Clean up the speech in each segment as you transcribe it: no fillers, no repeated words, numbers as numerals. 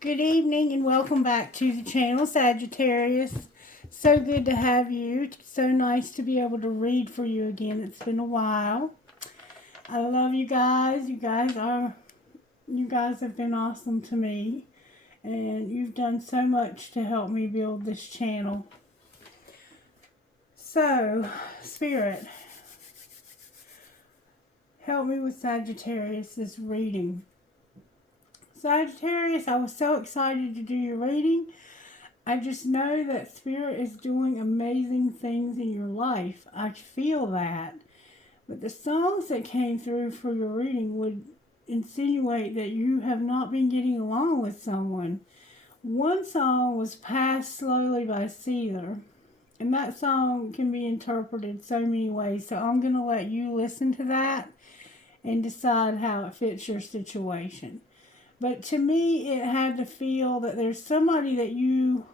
Good evening and welcome back to the channel, Sagittarius. So good to have you. So nice to be able to read for you again. It's been a while. I love you guys. You guys have been awesome to me. And you've done so much to help me build this channel. So, Spirit, help me with Sagittarius' reading. Sagittarius, I was so excited to do your reading. I just know that Spirit is doing amazing things in your life. I feel that. But the songs that came through for your reading would insinuate that you have not been getting along with someone. One song was Passed Slowly by Cedar. And that song can be interpreted so many ways. So I'm going to let you listen to that and decide how it fits your situation. But to me, it had to feel that there's somebody that you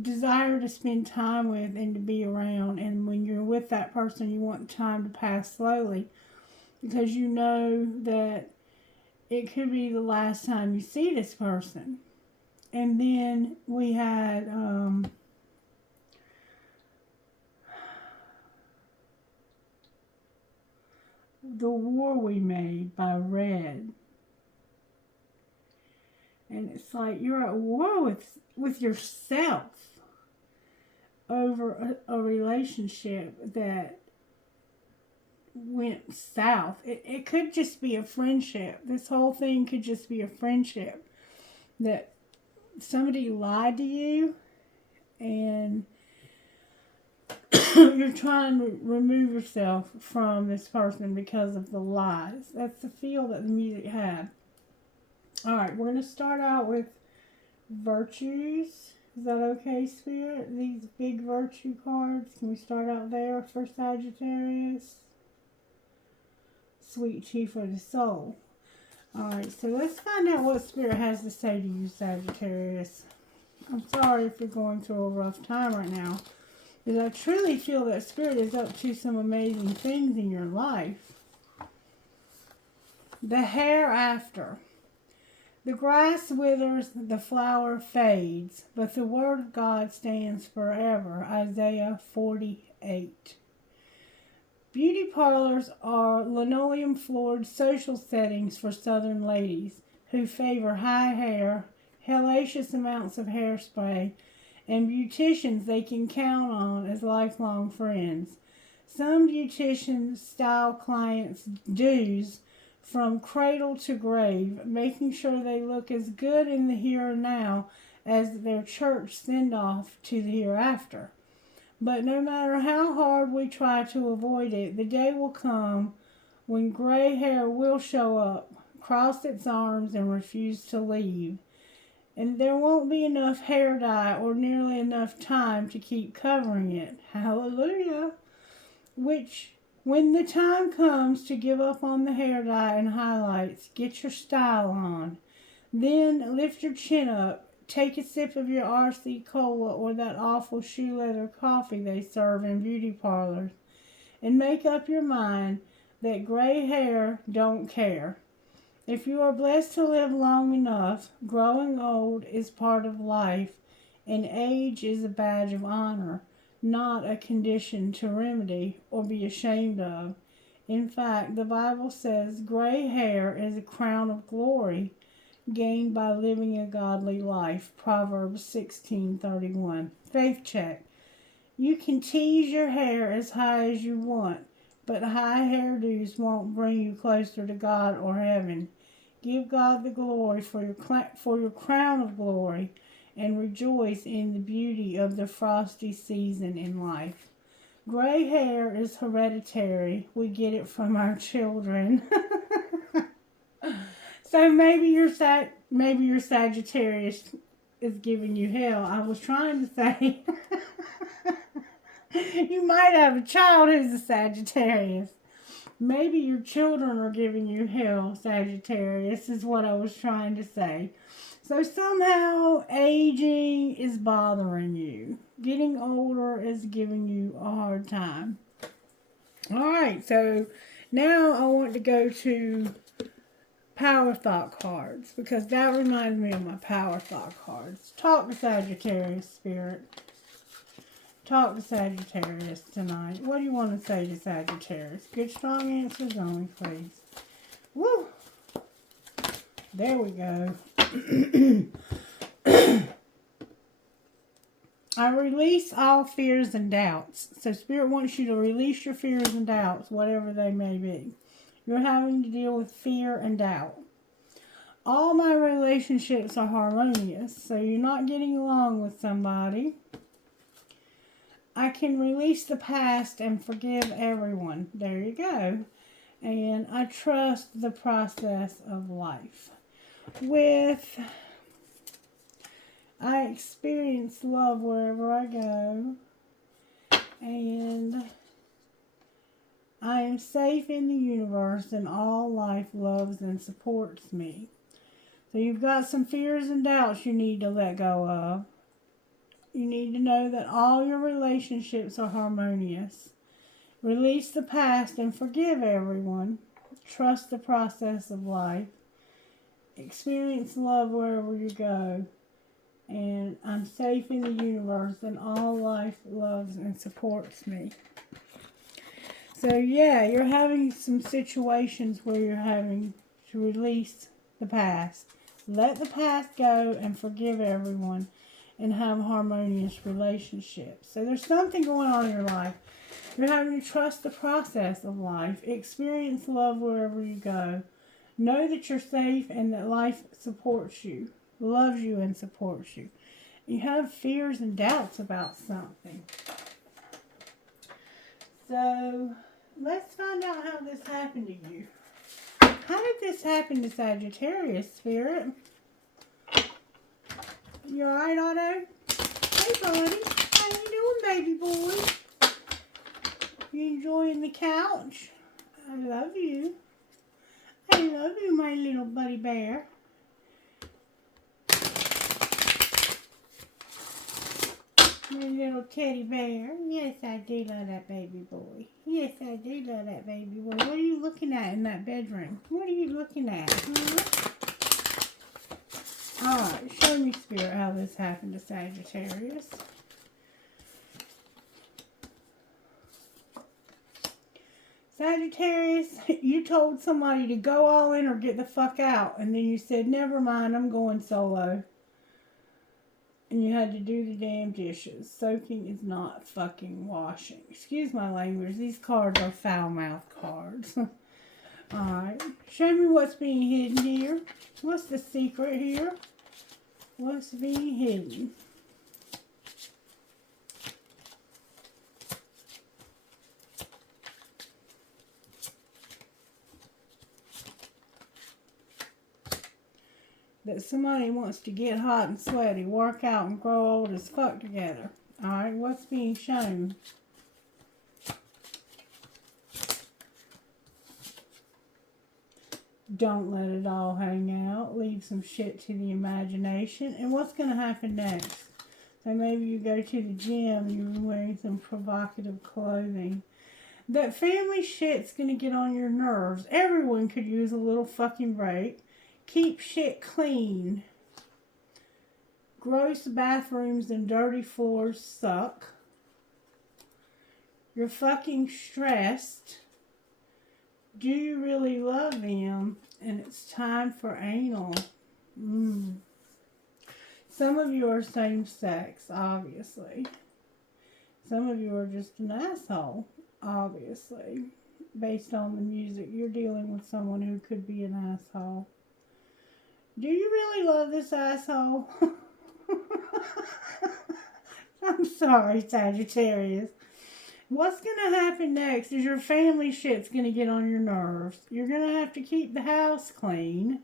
desire to spend time with and to be around. And when you're with that person, you want the time to pass slowly because you know that it could be the last time you see this person. And then we had The War We Made by Red. And it's like you're at war with yourself over a relationship that went south. It could just be a friendship. This whole thing could just be a friendship. That somebody lied to you and you're trying to remove yourself from this person because of the lies. That's the feel that the music had. Alright, we're going to start out with virtues. Is that okay, Spirit? These big virtue cards. Can we start out there for Sagittarius? Sweet tea for the soul. Alright, so let's find out what Spirit has to say to you, Sagittarius. I'm sorry if you're going through a rough time right now. Because I truly feel that Spirit is up to some amazing things in your life. The hereafter. The grass withers, the flower fades, but the word of God stands forever. Isaiah 48. Beauty parlors are linoleum-floored social settings for Southern ladies who favor high hair, hellacious amounts of hairspray, and beauticians they can count on as lifelong friends. Some beauticians style clients' dues from cradle to grave, making sure they look as good in the here and now as their church send-off to the hereafter. But no matter how hard we try to avoid it, the day will come when gray hair will show up, cross its arms, and refuse to leave. And there won't be enough hair dye or nearly enough time to keep covering it. Hallelujah! When the time comes to give up on the hair dye and highlights, get your style on. Then lift your chin up, take a sip of your RC Cola or that awful shoe leather coffee they serve in beauty parlors, and make up your mind that gray hair don't care. If you are blessed to live long enough, growing old is part of life, and age is a badge of honor, not a condition to remedy or be ashamed of. In fact, the Bible says gray hair is a crown of glory gained by living a godly life. Proverbs 16:31. Faith check. You can tease your hair as high as you want, but high hairdos won't bring you closer to God or heaven. Give God the glory for your crown of glory, and rejoice in the beauty of the frosty season in life. Gray hair is hereditary. We get it from our children. So maybe your Sagittarius is giving you hell. I was trying to say you might have a child who's a Sagittarius. Maybe your children are giving you hell, Sagittarius, is what I was trying to say. So somehow aging is bothering you. Getting older is giving you a hard time. Alright, so now I want to go to Power thought cards, because that reminds me of my power thought cards. Talk to Sagittarius, Spirit. Talk to Sagittarius tonight. What do you want to say to Sagittarius? Good, strong answers only, please. Woo! There we go. I release all fears and doubts. So Spirit wants you to release your fears and doubts, whatever they may be. You're having to deal with fear and doubt. All my relationships are harmonious, so you're not getting along with somebody. I can release the past and forgive everyone. There you go. And I trust the process of life. I experience love wherever I go. And I am safe in the universe, and all life loves and supports me. So you've got some fears and doubts you need to let go of. You need to know that all your relationships are harmonious. Release the past and forgive everyone. Trust the process of life. Experience love wherever you go. And I'm safe in the universe, and all life loves and supports me. So yeah, you're having some situations where you're having to release the past. Let the past go and forgive everyone and have harmonious relationships. So there's something going on in your life. You're having to trust the process of life. Experience love wherever you go. Know that you're safe and that life supports you, loves you and supports you. You have fears and doubts about something. So let's find out how this happened to you. How did this happen to Sagittarius, Spirit? You alright, Otto? Hey, buddy. How you doing, baby boy? You enjoying the couch? I love you. I love you, my little buddy bear. My little teddy bear. Yes, I do love that baby boy. Yes, I do love that baby boy. What are you looking at in that bedroom? What are you looking at? Huh? Alright, show me, Spirit, how this happened to Sagittarius. Sagittarius, you told somebody to go all in or get the fuck out. And then you said, never mind, I'm going solo. And you had to do the damn dishes. Soaking is not fucking washing. Excuse my language. These cards are foul-mouthed cards. Alright. Show me what's being hidden here. What's the secret here? What's being hidden? That somebody wants to get hot and sweaty, work out, and grow old as fuck together. Alright, what's being shown? Don't let it all hang out. Leave some shit to the imagination. And what's going to happen next? So maybe you go to the gym and you're wearing some provocative clothing. That family shit's going to get on your nerves. Everyone could use a little fucking break. Keep shit clean. Gross bathrooms and dirty floors suck. You're fucking stressed. Do you really love them? And it's time for anal. Some of you are same sex, obviously. Some of you are just an asshole, obviously. Based on the music, you're dealing with someone who could be an asshole. Do you really love this asshole? I'm sorry, Sagittarius. What's going to happen next is your family shit's going to get on your nerves. You're going to have to keep the house clean.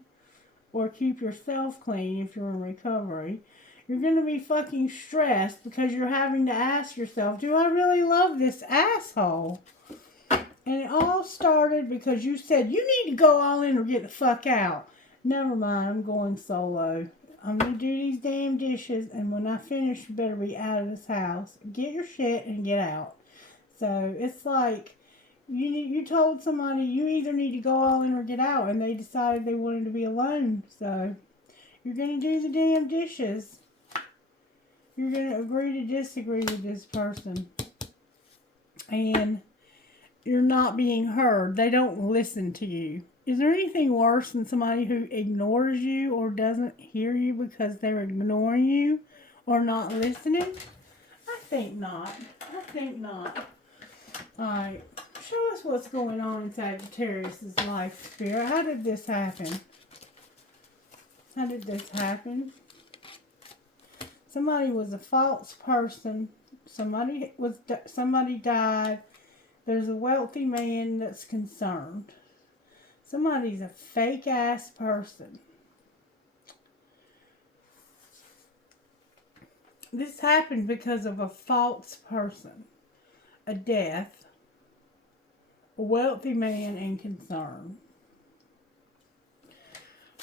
Or keep yourself clean if you're in recovery. You're going to be fucking stressed because you're having to ask yourself, do I really love this asshole? And it all started because you said, you need to go all in or get the fuck out. Never mind, I'm going solo. I'm going to do these damn dishes, and when I finish, you better be out of this house. Get your shit and get out. So, it's like You told somebody you either need to go all in or get out, and they decided they wanted to be alone. So you're going to do the damn dishes. You're going to agree to disagree with this person. And you're not being heard. They don't listen to you. Is there anything worse than somebody who ignores you or doesn't hear you because they're ignoring you or not listening? I think not. I think not. Alright. Show us what's going on in Sagittarius' life, Spirit. How did this happen? How did this happen? Somebody was a false person. Somebody died. There's a wealthy man that's concerned. Somebody's a fake ass person. This happened because of a false person, a death, a wealthy man, and concern.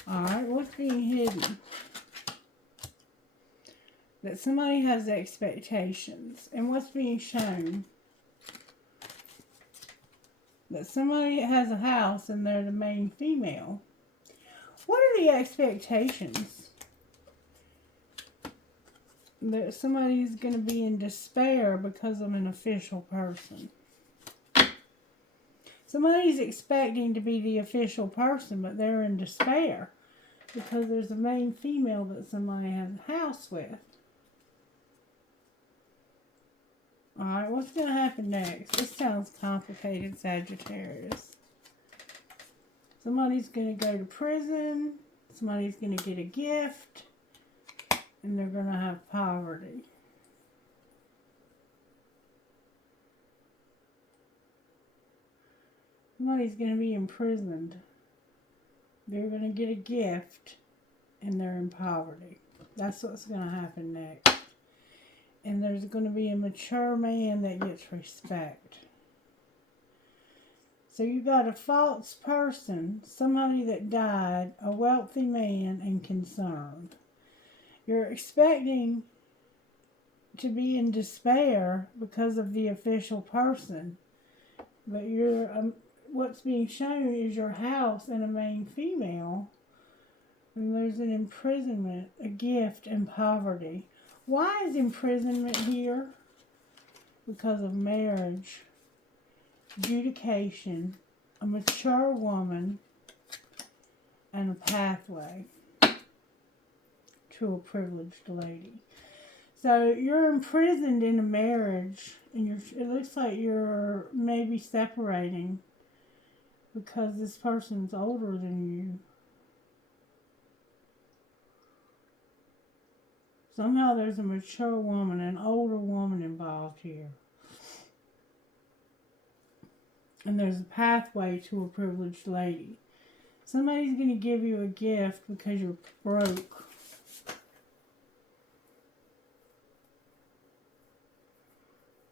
Alright, what's being hidden? That somebody has expectations. And what's being shown? That somebody has a house and they're the main female. What are the expectations? That somebody's going to be in despair because of an official person. Somebody's expecting to be the official person, but they're in despair because there's a main female that somebody has a house with. Alright, what's going to happen next? This sounds complicated, Sagittarius. Somebody's going to go to prison. Somebody's going to get a gift. And they're going to have poverty. Somebody's going to be imprisoned. They're going to get a gift. And they're in poverty. That's what's going to happen next. And there's going to be a mature man that gets respect. So you got a false person, somebody that died, a wealthy man, and concerned. You're expecting to be in despair because of the official person. But you're what's being shown is your house and a main female. And there's an imprisonment, a gift, and poverty. Why is imprisonment here? Because of marriage, adjudication, a mature woman, and a pathway to a privileged lady. So you're imprisoned in a marriage, and it looks like you're maybe separating because this person's older than you. Somehow there's a mature woman, an older woman involved here. And there's a pathway to a privileged lady. Somebody's going to give you a gift because you're broke.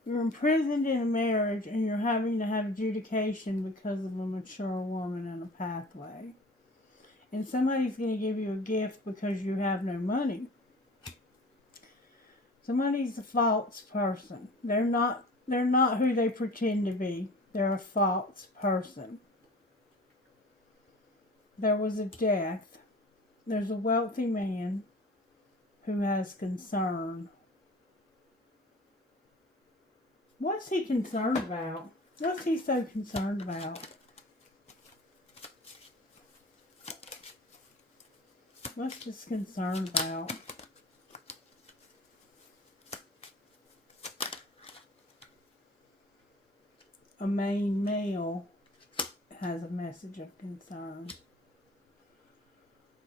You're imprisoned in a marriage and you're having to have adjudication because of a mature woman and a pathway. And somebody's going to give you a gift because you have no money. Somebody's a false person. They're not who they pretend to be. They're a false person. There was a death. There's a wealthy man who has concern. What's he concerned about? What's he so concerned about? What's this concerned about? A main male has a message of concern.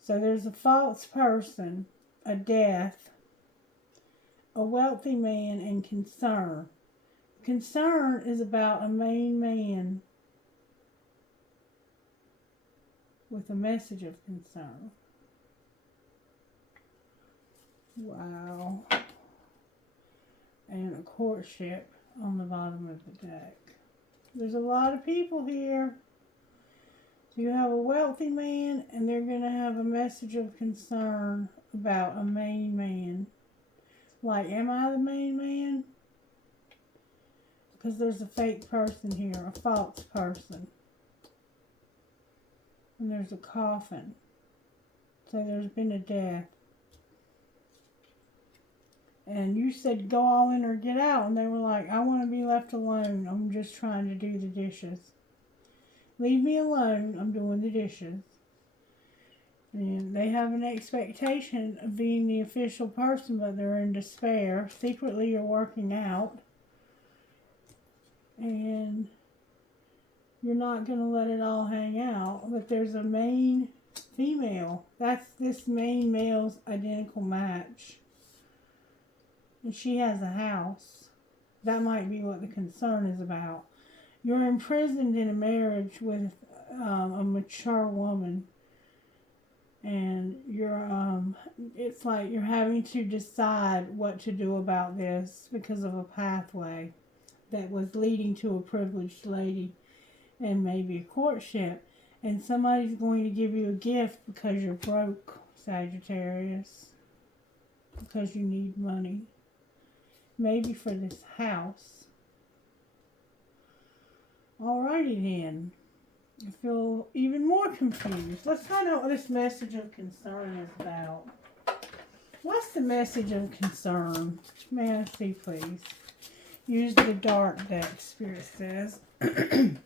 So there's a false person, a death, a wealthy man, and concern. Concern is about a main man with a message of concern. Wow. And a courtship on the bottom of the deck. There's a lot of people here. So you have a wealthy man, and they're going to have a message of concern about a main man. Like, am I the main man? because there's a fake person here, a false person. And there's a coffin. So there's been a death. And you said go all in or get out. And they were like, I want to be left alone. I'm just trying to do the dishes. Leave me alone. I'm doing the dishes. And they have an expectation of being the official person, but they're in despair. Secretly, you're working out. And you're not going to let it all hang out. But there's a main female. That's this main male's identical match. And she has a house. That might be what the concern is about. You're imprisoned in a marriage with a mature woman. And you're, it's like you're having to decide what to do about this because of a pathway that was leading to a privileged lady and maybe a courtship. And somebody's going to give you a gift because you're broke, Sagittarius. Because you need money. Maybe for this house. Alrighty then. I feel even more confused. Let's find out what this message of concern is about. What's the message of concern? May I see, please? Use the dark deck, Spirit says. May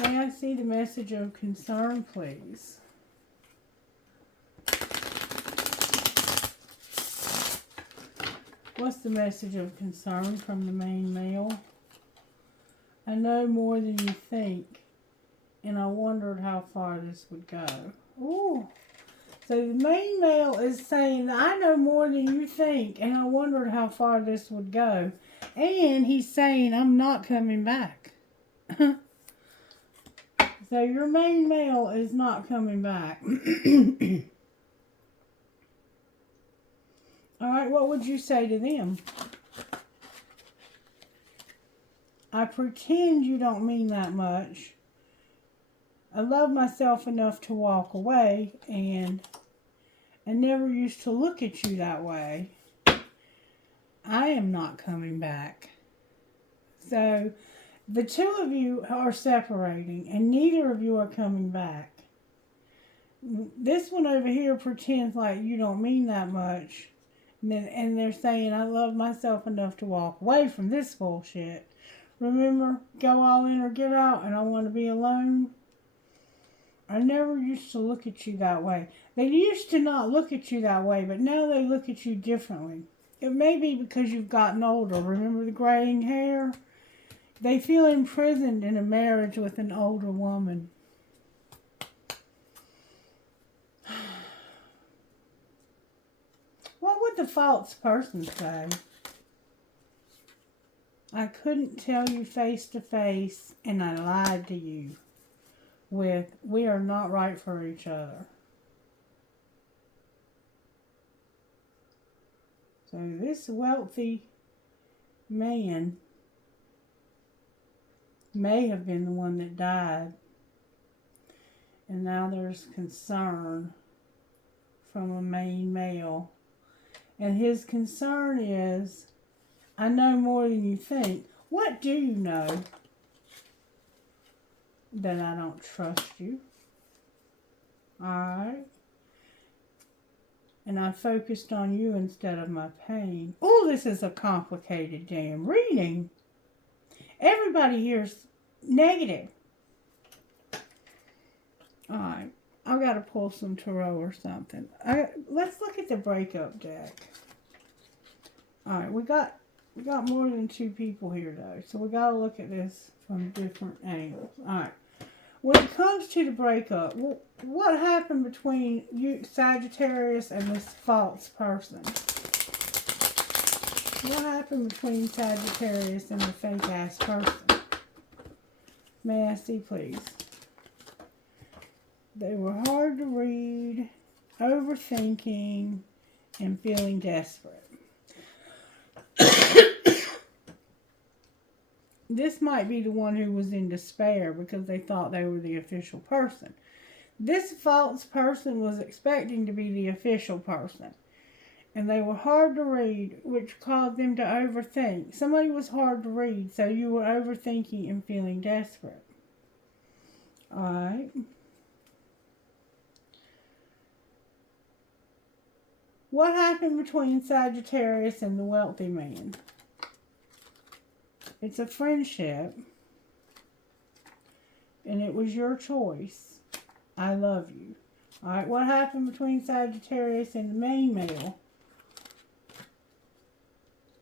I see the message of concern, please? What's the message of concern from the main male? I know more than you think, and I wondered how far this would go. Ooh. So the main male is saying, I know more than you think, and I wondered how far this would go. And he's saying, I'm not coming back. So your main male is not coming back. Alright, what would you say to them? I pretend you don't mean that much. I love myself enough to walk away, and I never used to look at you that way. I am not coming back. So, the two of you are separating, and neither of you are coming back. This one over here pretends like you don't mean that much. And they're saying, I love myself enough to walk away from this bullshit. Remember, go all in or get out, and I want to be alone. I never used to look at you that way. They used to not look at you that way, but now they look at you differently. It may be because you've gotten older. Remember the graying hair? They feel imprisoned in a marriage with an older woman. What would the false person say? I couldn't tell you face to face, and I lied to you with, we are not right for each other. So this wealthy man may have been the one that died. And now there's concern from a main male. And his concern is, I know more than you think. What do you know? That I don't trust you. Alright. And I focused on you instead of my pain. Oh, this is a complicated damn reading. Everybody here's negative. Alright. I've got to pull some tarot or something. Let's look at the breakup deck. Alright, we got more than two people here though. So we got to look at this from different angles. Alright. When it comes to the breakup, what happened between you, Sagittarius, and this false person? What happened between Sagittarius and the fake-ass person? May I see, please? They were hard to read, overthinking, and feeling desperate. This might be the one who was in despair because they thought they were the official person. This false person was expecting to be the official person. And they were hard to read, which caused them to overthink. Somebody was hard to read, so you were overthinking and feeling desperate. Alright. What happened between Sagittarius and the wealthy man? It's a friendship. And it was your choice. I love you. Alright, what happened between Sagittarius and the main male?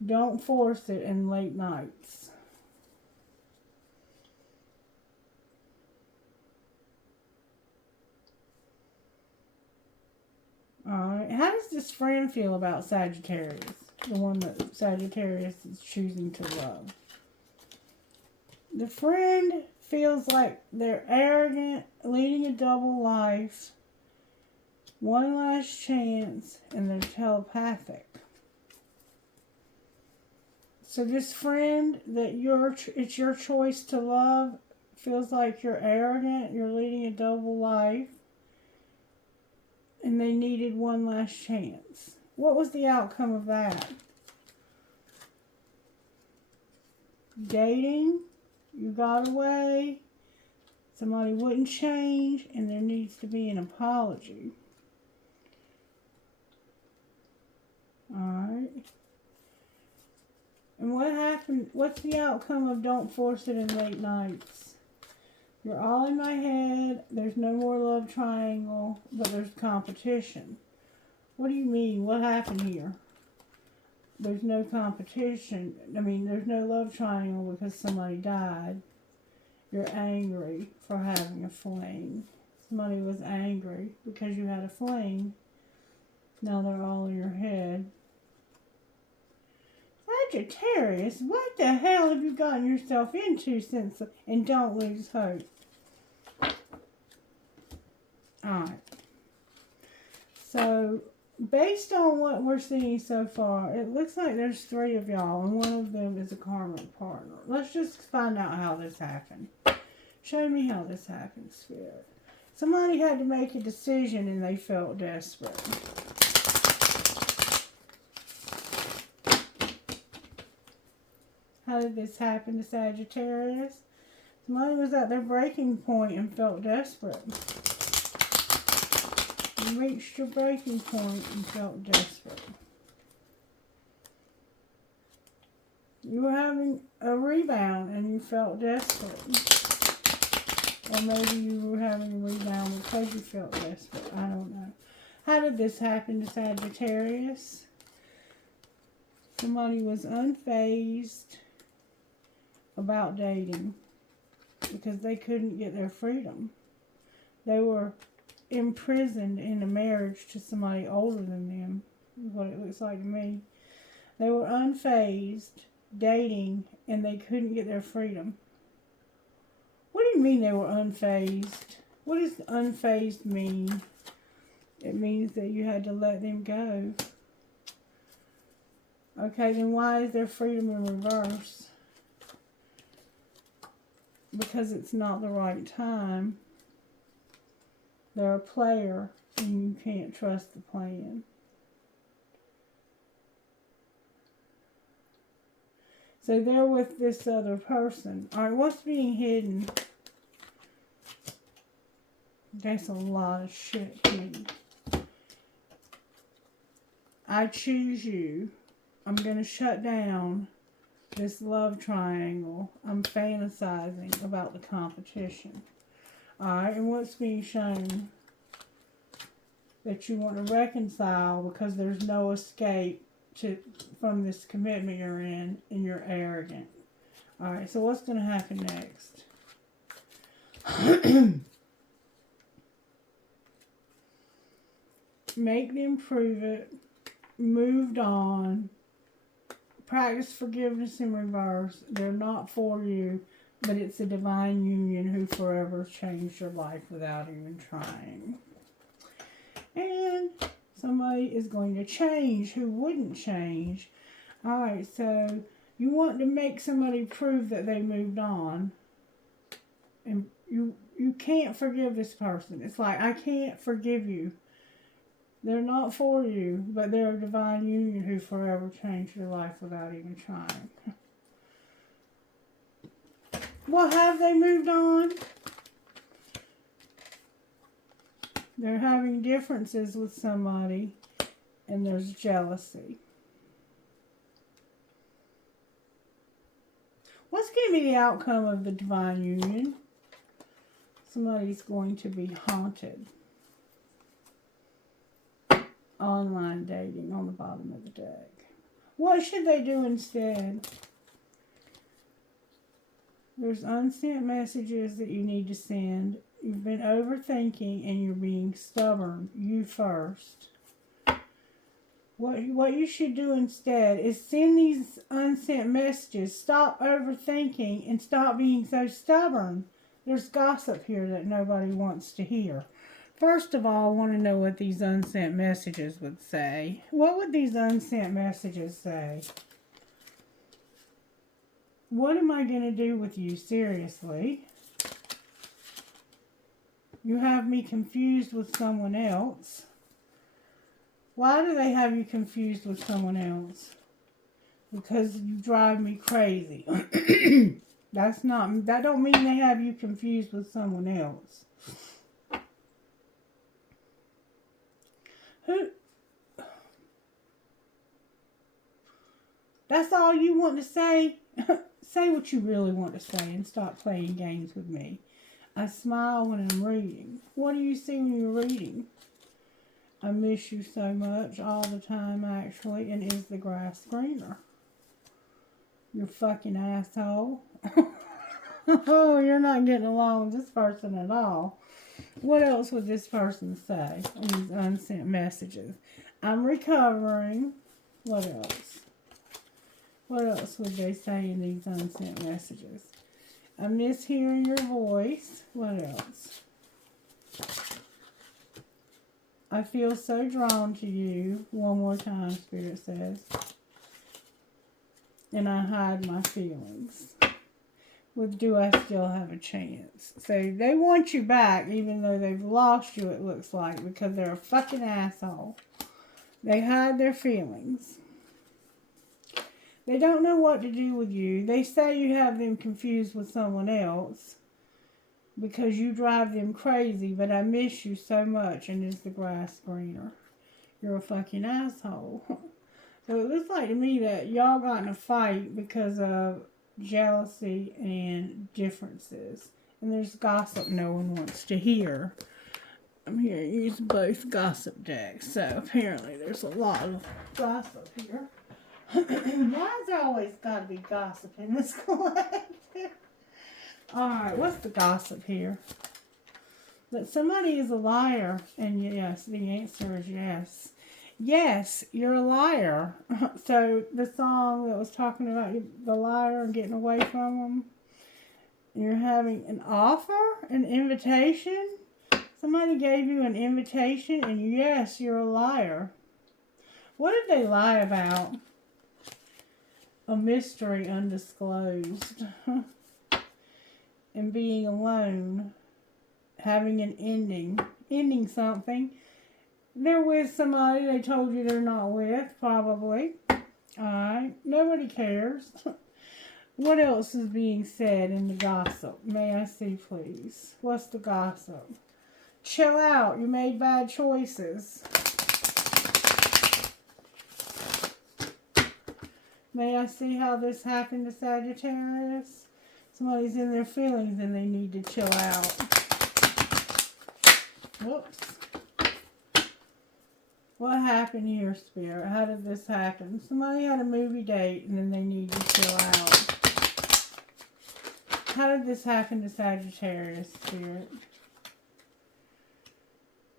Don't force it in late nights. Alright, how does this friend feel about Sagittarius? The one that Sagittarius is choosing to love. The friend feels like they're arrogant, leading a double life, one last chance, and they're telepathic. So this friend that it's your choice to love feels like you're arrogant, you're leading a double life, and they needed one last chance. What was the outcome of that? Dating, you got away, somebody wouldn't change, and there needs to be an apology. Alright. And what happened? What's the outcome of don't force it in late nights? You're all in my head. There's no more love triangle, but there's competition. What do you mean? What happened here? There's no competition. I mean, there's no love triangle because somebody died. You're angry for having a fling. Somebody was angry because you had a fling. Now they're all in your head. Sagittarius, what the hell have you gotten yourself into since? And don't lose hope. Alright. So, based on what we're seeing so far, it looks like there's 3 of y'all, and one of them is a karmic partner. Let's just find out how this happened. Show me how this happened, Spirit. Somebody had to make a decision and they felt desperate. How did this happen to Sagittarius? Somebody was at their breaking point and felt desperate. You reached your breaking point and felt desperate. You were having a rebound and you felt desperate. Or maybe you were having a rebound because you felt desperate. I don't know. How did this happen to Sagittarius? Somebody was unfazed about dating because they couldn't get their freedom. They were imprisoned in a marriage to somebody older than them, is what it looks like to me. They were unfazed, dating, and they couldn't get their freedom. What do you mean they were unfazed? What does unfazed mean? It means that you had to let them go. Okay, then why is their freedom in reverse? Because it's not the right time. They're a player and you can't trust the plan. So they're with this other person. Alright, what's being hidden? That's a lot of shit hidden. I choose you. I'm going to shut down this love triangle. I'm fantasizing about the competition. Alright, and what's being shown? That you want to reconcile because there's no escape from this commitment you're in, and you're arrogant. Alright, so what's going to happen next? Make them prove it. Moved on. Practice forgiveness in reverse. They're not for you, but it's a divine union who forever changed your life without even trying. And somebody is going to change who wouldn't change. Alright, so you want to make somebody prove that they moved on. And you can't forgive this person. It's like, I can't forgive you. They're not for you, but they're a divine union who forever changed your life without even trying. Well, have they moved on? They're having differences with somebody, and there's jealousy. What's going to be the outcome of the divine union? Somebody's going to be haunted. Online dating on the bottom of the deck. What should they do instead? There's unsent messages that you need to send. You've been overthinking and you're being stubborn. You first. What you should do instead is send these unsent messages. Stop overthinking and stop being so stubborn. There's gossip here that nobody wants to hear. First of all, I want to know what these unsent messages would say. What would these unsent messages say? What am I going to do with you? Seriously? You have me confused with someone else. Why do they have you confused with someone else? Because you drive me crazy. That don't mean they have you confused with someone else. Who? That's all you want to say? Say what you really want to say and stop playing games with me. I smile when I'm reading. What do you see when you're reading? I miss you so much all the time, actually. And is the grass greener? You fucking asshole. Oh, you're not getting along with this person at all. What else would this person say in these unsent messages? I'm recovering. What else? What else would they say in these unsent messages? I miss hearing your voice. What else? I feel so drawn to you. One more time, Spirit says. And I hide my feelings. With do I still have a chance? So they want you back even though they've lost you, it looks like, because they're a fucking asshole. They hide their feelings. They don't know what to do with you. They say you have them confused with someone else because you drive them crazy, but I miss you so much, and is the grass greener? You're a fucking asshole. So it looks like to me that y'all got in a fight because of jealousy and differences. And there's gossip no one wants to hear. I'm here to use both gossip decks, so apparently there's a lot of gossip here. Why's there always got to be gossip in this collective? Alright, what's the gossip here? That somebody is a liar, and yes, the answer is yes. Yes, you're a liar. So the song that was talking about the liar and getting away from them, you're having an offer, an invitation. Somebody gave you an invitation, and yes, you're a liar. What did they lie about? A mystery undisclosed. And being alone. Having an ending. Ending something. They're with somebody they told you they're not with, probably. Alright. Nobody cares. What else is being said in the gossip? May I see, please? What's the gossip? Chill out. You made bad choices. May I see how this happened to Sagittarius? Somebody's in their feelings and they need to chill out. Whoops. What happened here, Spirit? How did this happen? Somebody had a movie date and then they need to chill out. How did this happen to Sagittarius, Spirit?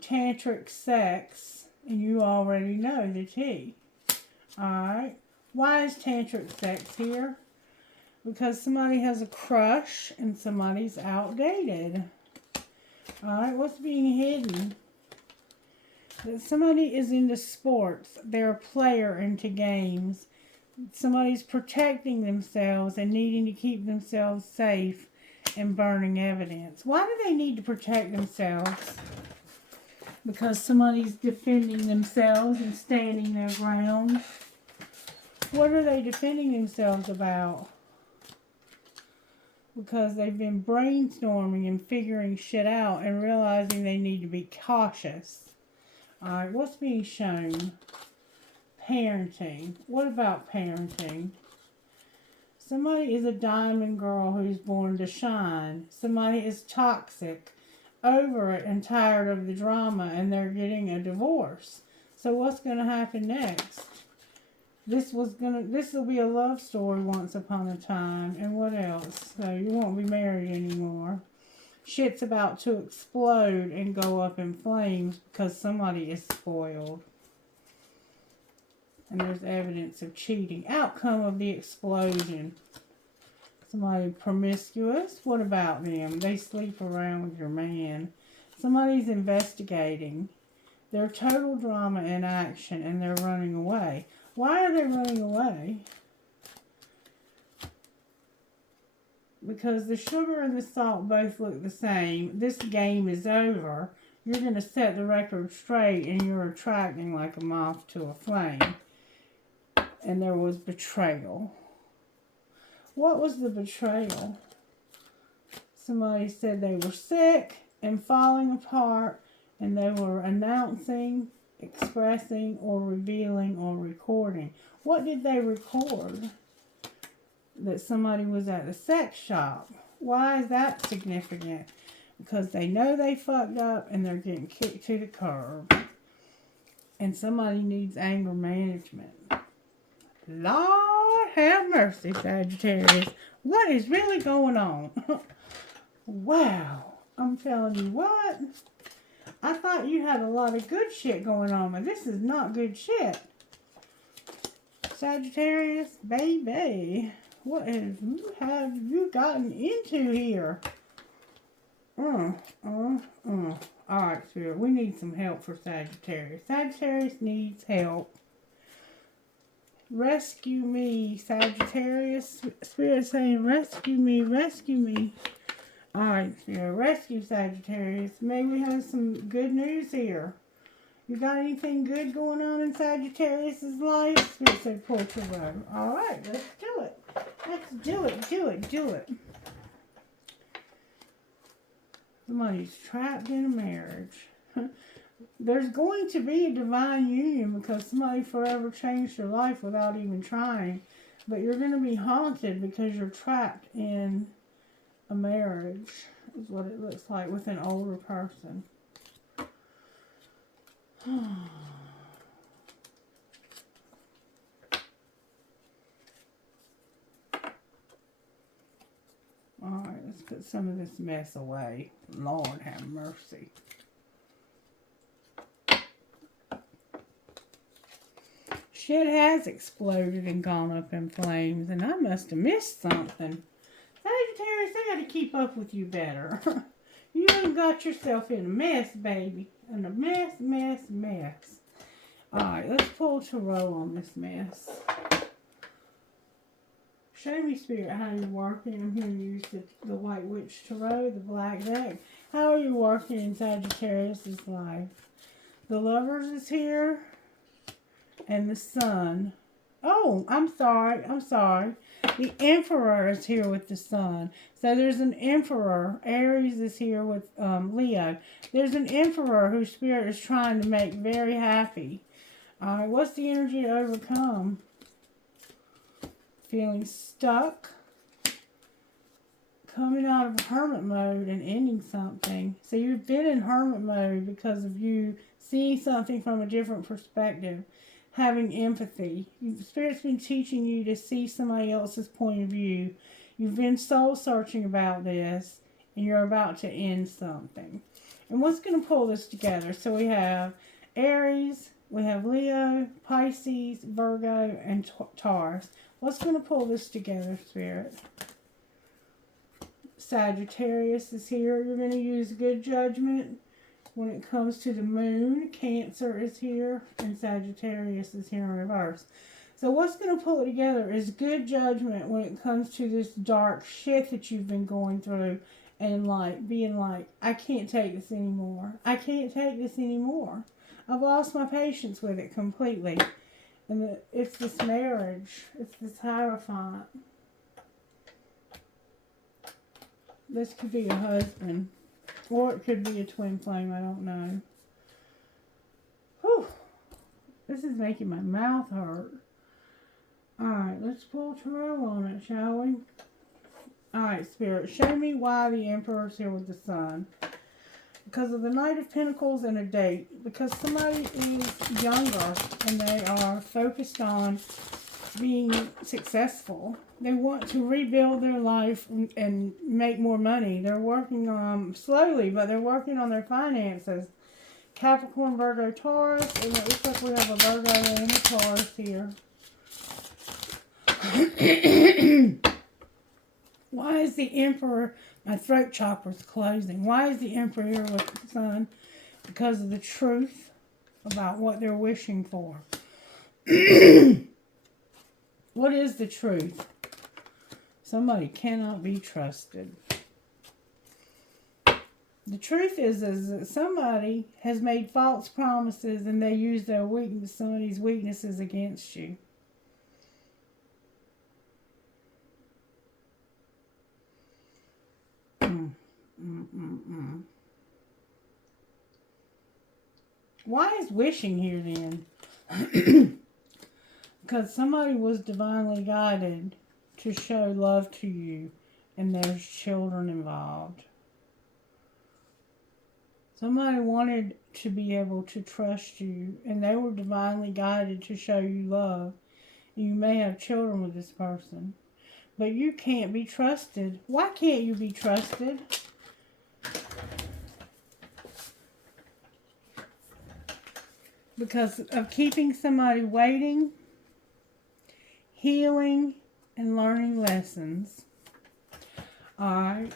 Tantric sex, and you already know the tea. Alright. Why is tantric sex here? Because somebody has a crush and somebody's outdated. Alright, what's being hidden? That somebody is into sports. They're a player into games. Somebody's protecting themselves and needing to keep themselves safe and burning evidence. Why do they need to protect themselves? because somebody's defending themselves and standing their ground. What are they defending themselves about? Because they've been brainstorming and figuring shit out and realizing they need to be cautious. Alright, what's being shown? Parenting. What about parenting? Somebody is a diamond girl who's born to shine. Somebody is toxic, over it, and tired of the drama, and they're getting a divorce. So what's going to happen next? This will be a love story once upon a time. And what else? So you won't be married anymore. Shit's about to explode and go up in flames because somebody is spoiled. And there's evidence of cheating. Outcome of the explosion. Somebody promiscuous. What about them? They sleep around with your man. Somebody's investigating. They're total drama in action and they're running away. Why are they running away? Because the sugar and the salt both look the same. This game is over. You're going to set the record straight and you're attracting like a moth to a flame. And there was betrayal. What was the betrayal? Somebody said they were sick and falling apart and they were announcing, expressing, or revealing, or recording. What did they record? That somebody was at the sex shop. Why is that significant? Because they know they fucked up and they're getting kicked to the curb. And somebody needs anger management. Lord have mercy, Sagittarius. What is really going on? Wow. I'm telling you what. I thought you had a lot of good shit going on, but this is not good shit. Sagittarius, baby. What have you gotten into here? Alright, Spirit. We need some help for Sagittarius. Sagittarius needs help. Rescue me, Sagittarius. Spirit saying, rescue me, rescue me. Alright, Spirit. Rescue Sagittarius. Maybe we have some good news here. You got anything good going on in Sagittarius' life? Spirit said, pull to row. Alright, let's do it. Let's do it, do it, do it. Somebody's trapped in a marriage. There's going to be a divine union because somebody forever changed your life without even trying. But you're going to be haunted because you're trapped in a marriage, is what it looks like, with an older person. Alright, let's put some of this mess away. Lord have mercy. Shit has exploded and gone up in flames, and I must have missed something. Sagittarius, I gotta keep up with you better. You ain't got yourself in a mess, baby. In a mess. Alright, let's pull tarot on this mess. Show me, Spirit, how you're working. I'm going to use the White Witch Tarot, the Black Deck. How are you working in Sagittarius' life? The Lovers is here. And the Sun. Oh, I'm sorry. The Emperor is here with the Sun. So there's an Emperor. Aries is here with Leo. There's an Emperor whose Spirit is trying to make very happy. Alright, what's the energy to overcome? Feeling stuck. Coming out of hermit mode and ending something. So you've been in hermit mode because of you seeing something from a different perspective. Having empathy. Spirit's been teaching you to see somebody else's point of view. You've been soul searching about this. And you're about to end something. And what's going to pull this together? So we have Aries. We have Leo, Pisces, Virgo, and Taurus. What's going to pull this together, Spirit? Sagittarius is here. You're going to use good judgment when it comes to the moon. Cancer is here. And Sagittarius is here in reverse. So what's going to pull it together is good judgment when it comes to this dark shit that you've been going through. and like being like, I can't take this anymore. I can't take this anymore. I've lost my patience with it completely. And it's this marriage. It's this Hierophant. This could be a husband. Or it could be a twin flame. I don't know. Whew. This is making my mouth hurt. Alright, let's pull tarot on it, shall we? Alright, Spirit, show me why the Emperor's here with the Sun. Because of the Knight of Pentacles and a date. Because somebody is younger and they are focused on being successful. They want to rebuild their life and make more money. They're working on, slowly, but they're working on their finances. Capricorn, Virgo, Taurus. And it looks like we have a Virgo and a Taurus here. Why is the Emperor, my throat chakra's closing. Why is the Emperor here with the Sun? Because of the truth about what they're wishing for. What is the truth? Somebody cannot be trusted. The truth is that somebody has made false promises and they use their weakness, somebody's weaknesses against you. Why is wishing here then? Because somebody was divinely guided to show love to you and there's children involved. Somebody wanted to be able to trust you and they were divinely guided to show you love. You may have children with this person, but you can't be trusted. Why can't you be trusted? Because of keeping somebody waiting, healing, and learning lessons. Alright.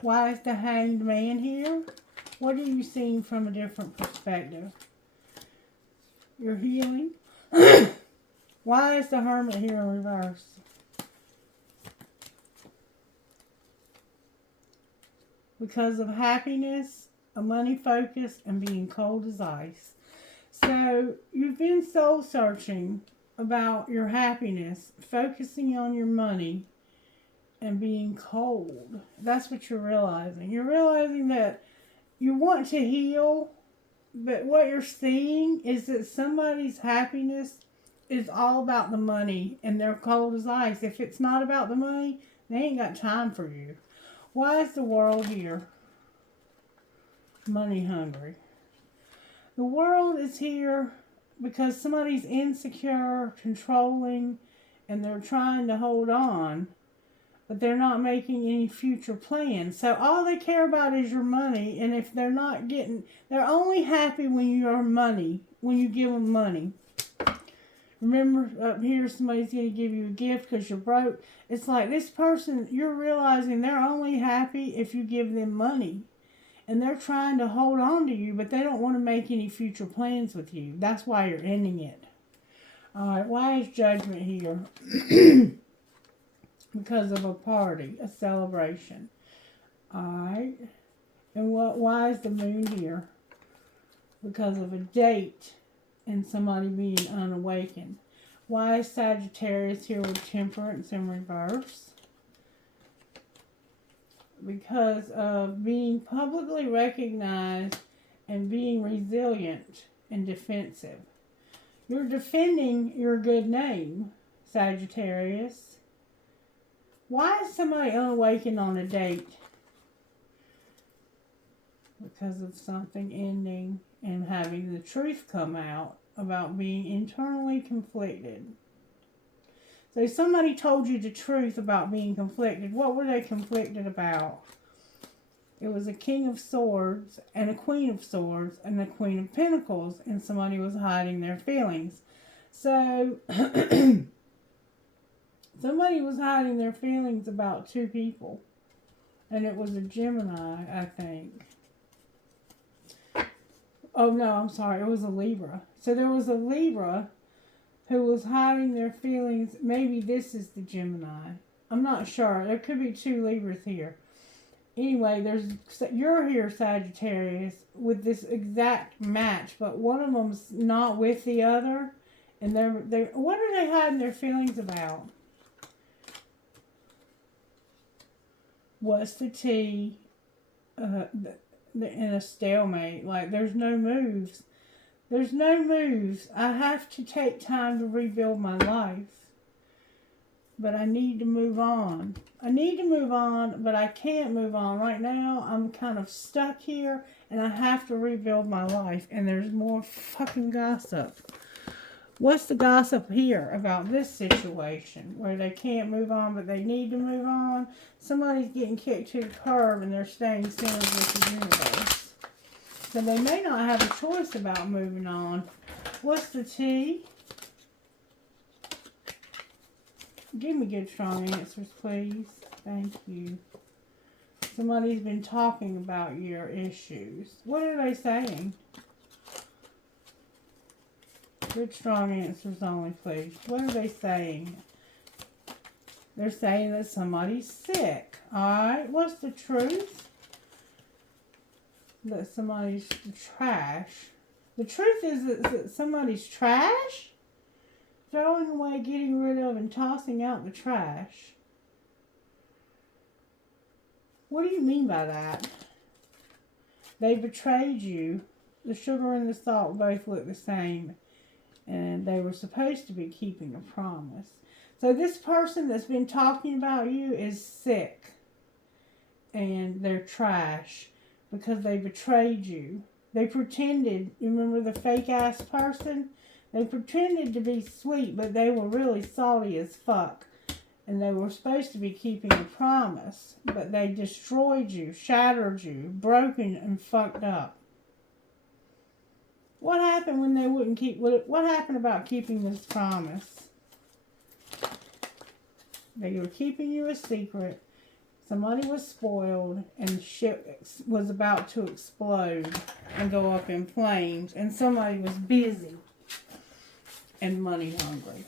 Why is the Hanged Man here? What are you seeing from a different perspective? You're healing. Why is the Hermit here in reverse? Because of happiness, a money focus, and being cold as ice. So you've been soul searching about your happiness, focusing on your money, and being cold. That's what you're realizing. You're realizing that you want to heal, but what you're seeing is that somebody's happiness is all about the money, and they're cold as ice. If it's not about the money, they ain't got time for you. Why is the world here? Money hungry. The world is here because somebody's insecure, controlling, and they're trying to hold on, but they're not making any future plans. So all they care about is your money, and if they're not getting, they're only happy when you're money, when you give them money. Remember up here, somebody's going to give you a gift because you're broke. It's like this person, you're realizing they're only happy if you give them money. And they're trying to hold on to you, but they don't want to make any future plans with you. That's why you're ending it. Alright, why is Judgment here? Because of a party, a celebration. Alright. And why is the Moon here? Because of a date and somebody being unawakened. Why is Sagittarius here with Temperance in reverse? Because of being publicly recognized and being resilient and defensive. You're defending your good name, Sagittarius. Why is somebody unawakened on a date? Because of something ending and having the truth come out about being internally conflicted. So somebody told you the truth about being conflicted. What were they conflicted about? It was a King of Swords and a Queen of Swords and the Queen of Pentacles, and somebody was hiding their feelings. So somebody was hiding their feelings about two people, and it was a Gemini, I think. Oh no, I'm sorry, it was a Libra. So there was a Libra who was hiding their feelings. Maybe this is the Gemini. I'm not sure. There could be 2 Libras here. Anyway, you're here, Sagittarius, with this exact match, but one of them's not with the other, and they're what are they hiding their feelings about? What's the tea? In a stalemate, like there's no moves. There's no moves. I have to take time to rebuild my life. But I need to move on. I need to move on, but I can't move on. Right now, I'm kind of stuck here, and I have to rebuild my life. And there's more fucking gossip. What's the gossip here about this situation where they can't move on, but they need to move on? Somebody's getting kicked to the curb, and they're staying centered with the universe. So they may not have a choice about moving on. What's the tea? Give me good, strong answers, please. Thank you. Somebody's been talking about your issues. What are they saying? Good, strong answers only, please. What are they saying? They're saying that somebody's sick. Alright, what's the truth? That somebody's trash. The truth is that somebody's trash? Throwing away, getting rid of, and tossing out the trash. What do you mean by that? They betrayed you. The sugar and the salt both look the same. And they were supposed to be keeping a promise. So this person that's been talking about you is sick. And they're trash. Because they betrayed you. They pretended, you remember the fake ass person? They pretended to be sweet, but they were really salty as fuck. And they were supposed to be keeping a promise. But they destroyed you, shattered you, broken and fucked up. What happened when they wouldn't keep... What happened about keeping this promise? They were keeping you a secret. Somebody was spoiled and shit was about to explode and go up in flames. And somebody was busy and money hungry.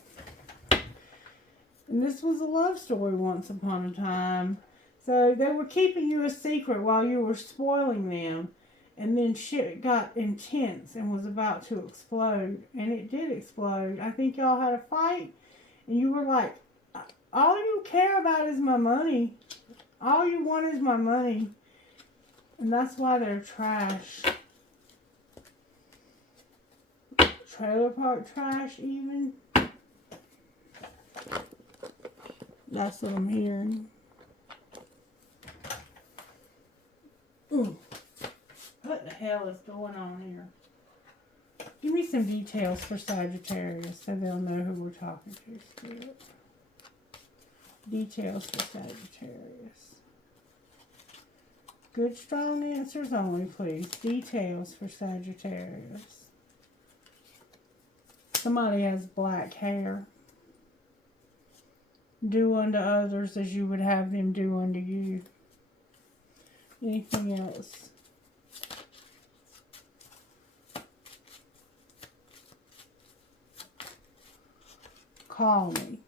And this was a love story once upon a time. So they were keeping you a secret while you were spoiling them. And then shit got intense and was about to explode. And it did explode. I think y'all had a fight. And you were like, all you care about is my money. All you want is my money. And that's why they're trash. Trailer park trash even. That's what I'm hearing. Ooh. What the hell is going on here? Give me some details for Sagittarius so they'll know who we're talking to, Spirit. Details for Sagittarius. Good, strong answers only, please. Details for Sagittarius. Somebody has black hair. Do unto others as you would have them do unto you. Anything else? Call me.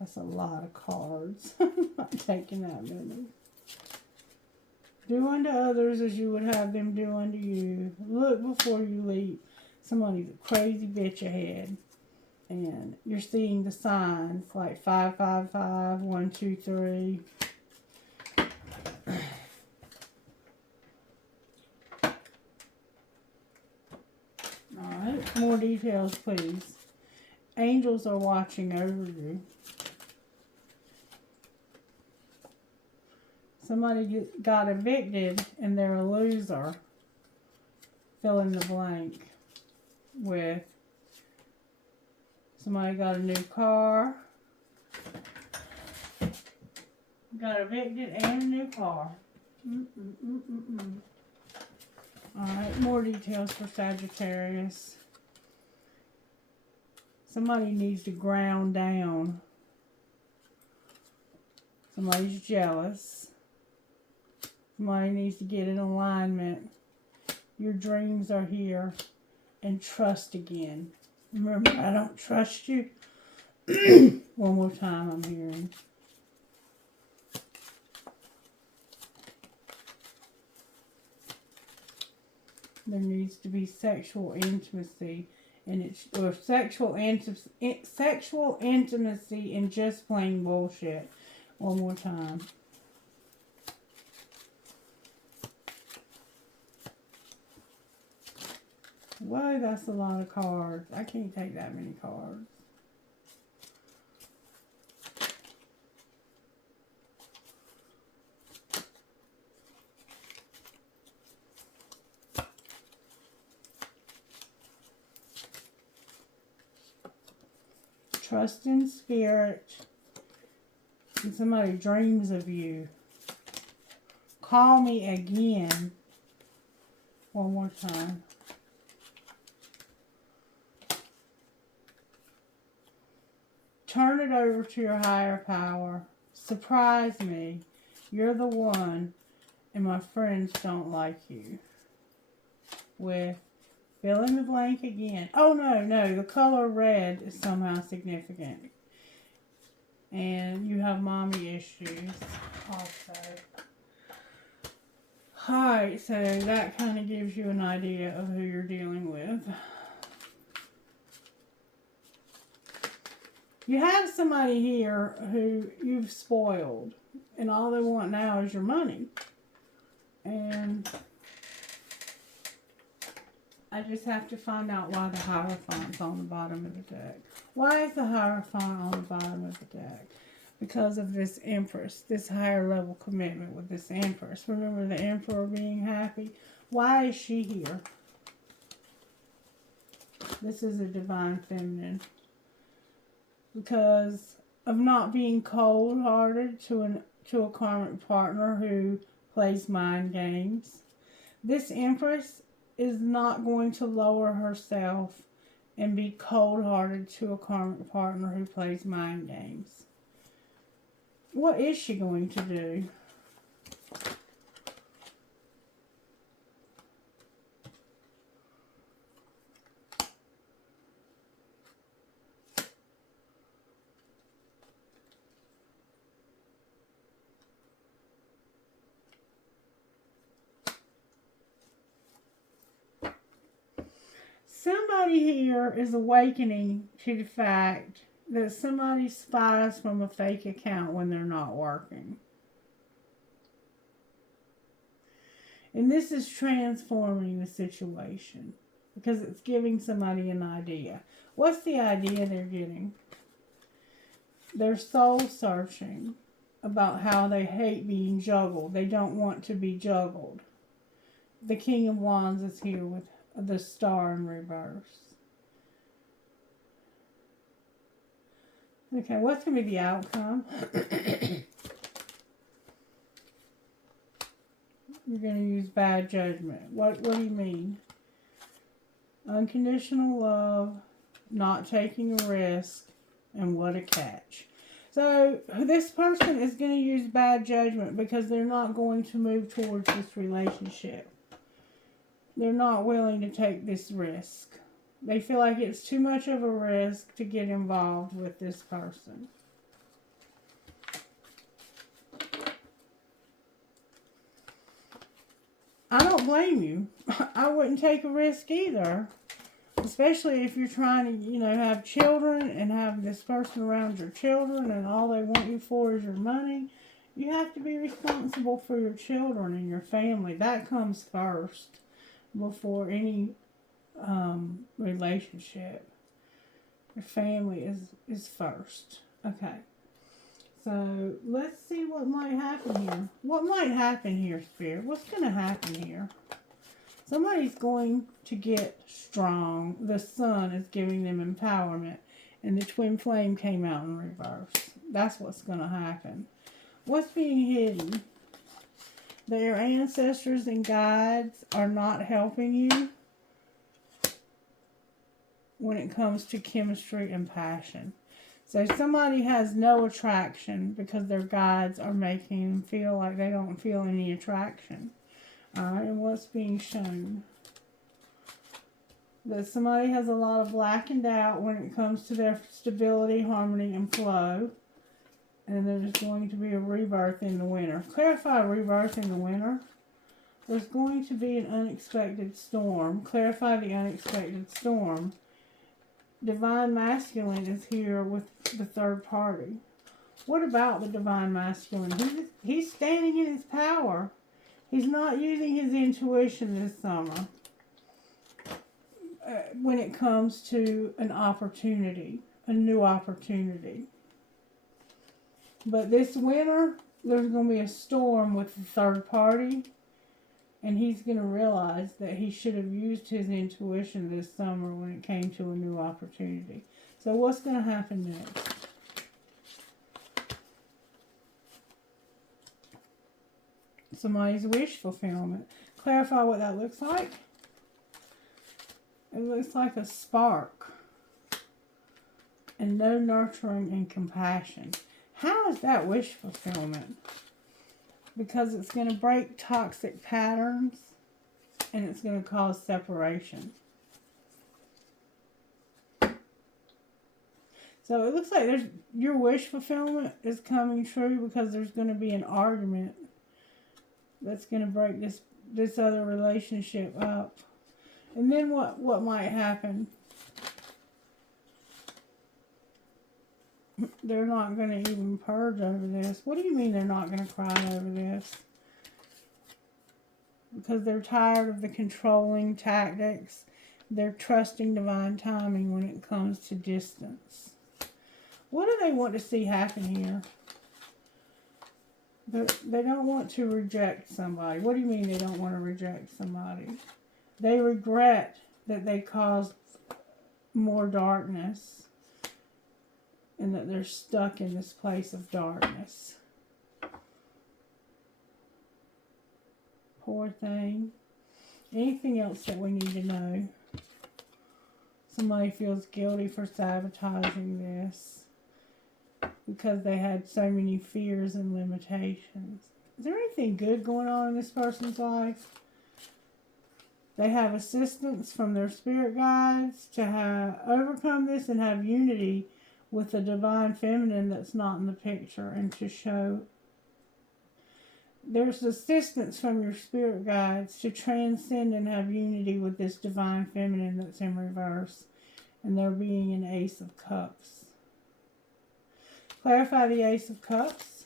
That's a lot of cards. I'm not taking that many. Do unto others as you would have them do unto you. Look before you leap. Somebody's a crazy bitch ahead. And you're seeing the signs like 555, 1, 2, 3. Alright, more details, please. Angels are watching over you. Somebody got evicted and they're a loser. Fill in the blank with somebody got a new car. Got evicted and a new car. Alright, more details for Sagittarius. Somebody needs to ground down. Somebody's jealous. Somebody needs to get in alignment. Your dreams are here. And trust again. Remember, I don't trust you. One more time I'm hearing. There needs to be sexual intimacy, and it's or sexual intimacy and just plain bullshit. One more time. Whoa, that's a lot of cards. I can't take that many cards. Trust in spirit. And somebody dreams of you. Call me again. One more time. Turn it over to your higher power. Surprise me. You're the one, and my friends don't like you. With fill in the blank again. Oh, no. The color red is somehow significant. And you have mommy issues also. Alright, so that kind of gives you an idea of who you're dealing with. You have somebody here who you've spoiled, and all they want now is your money. And I just have to find out why the Hierophant's on the bottom of the deck. Why is the Hierophant on the bottom of the deck? Because of this Empress, this higher level commitment with this Empress. Remember the Emperor being happy? Why is she here? This is a Divine Feminine. Because of not being cold-hearted to a karmic partner who plays mind games. This Empress is not going to lower herself and be cold-hearted to a karmic partner who plays mind games. What is she going to do? Somebody here is awakening to the fact that somebody spies from a fake account when they're not working. And this is transforming the situation because it's giving somebody an idea. What's the idea they're getting? They're soul searching about how they hate being juggled. They don't want to be juggled. The King of Wands is here with the Star in reverse. Okay, what's going to be the outcome? You're going to use bad judgment. What do you mean? Unconditional love, not taking a risk, and what a catch. So, this person is going to use bad judgment because they're not going to move towards this relationship. They're not willing to take this risk. They feel like it's too much of a risk to get involved with this person. I don't blame you. I wouldn't take a risk either. Especially if you're trying to, have children and have this person around your children and all they want you for is your money. You have to be responsible for your children and your family. That comes first before any relationship. Your family is first. Okay. So let's see what might happen here. What might happen here, Spirit? What's going to happen here? Somebody's going to get strong. The Sun is giving them empowerment. And the Twin Flame came out in reverse. That's what's going to happen. What's being hidden? Their ancestors and guides are not helping you when it comes to chemistry and passion. So somebody has no attraction because their guides are making them feel like they don't feel any attraction. Alright, and what's being shown? that somebody has a lot of blackened out when it comes to their stability, harmony, and flow. And there's going to be a rebirth in the winter. Clarify rebirth in the winter. There's going to be an unexpected storm. Clarify the unexpected storm. Divine Masculine is here with the third party. What about the Divine Masculine? He's standing in his power. He's not using his intuition this summer when it comes to an opportunity, a new opportunity. But this winter, there's going to be a storm with the third party, and he's going to realize that he should have used his intuition this summer when it came to a new opportunity. So what's going to happen next? Somebody's wish fulfillment. Clarify what that looks like. It looks like a spark. And no nurturing and compassion. How is that wish fulfillment? Because it's going to break toxic patterns and it's going to cause separation. So it looks like your wish fulfillment is coming true because there's going to be an argument that's going to break this other relationship up. And then what might happen? They're not going to even purge over this. What do you mean they're not going to cry over this? Because they're tired of the controlling tactics. They're trusting divine timing when it comes to distance. What do they want to see happen here? They don't want to reject somebody. What do you mean they don't want to reject somebody? They regret that they caused more darkness and that they're stuck in this place of darkness. Poor thing. Anything else that we need to know? Somebody feels guilty for sabotaging this because they had so many fears and limitations. Is there anything good going on in this person's life? They have assistance from their spirit guides to overcome this and have unity with the divine feminine that's not in the picture, and to show there's assistance from your spirit guides to transcend and have unity with this divine feminine that's in reverse, and there being an Ace of Cups. Clarify the Ace of Cups.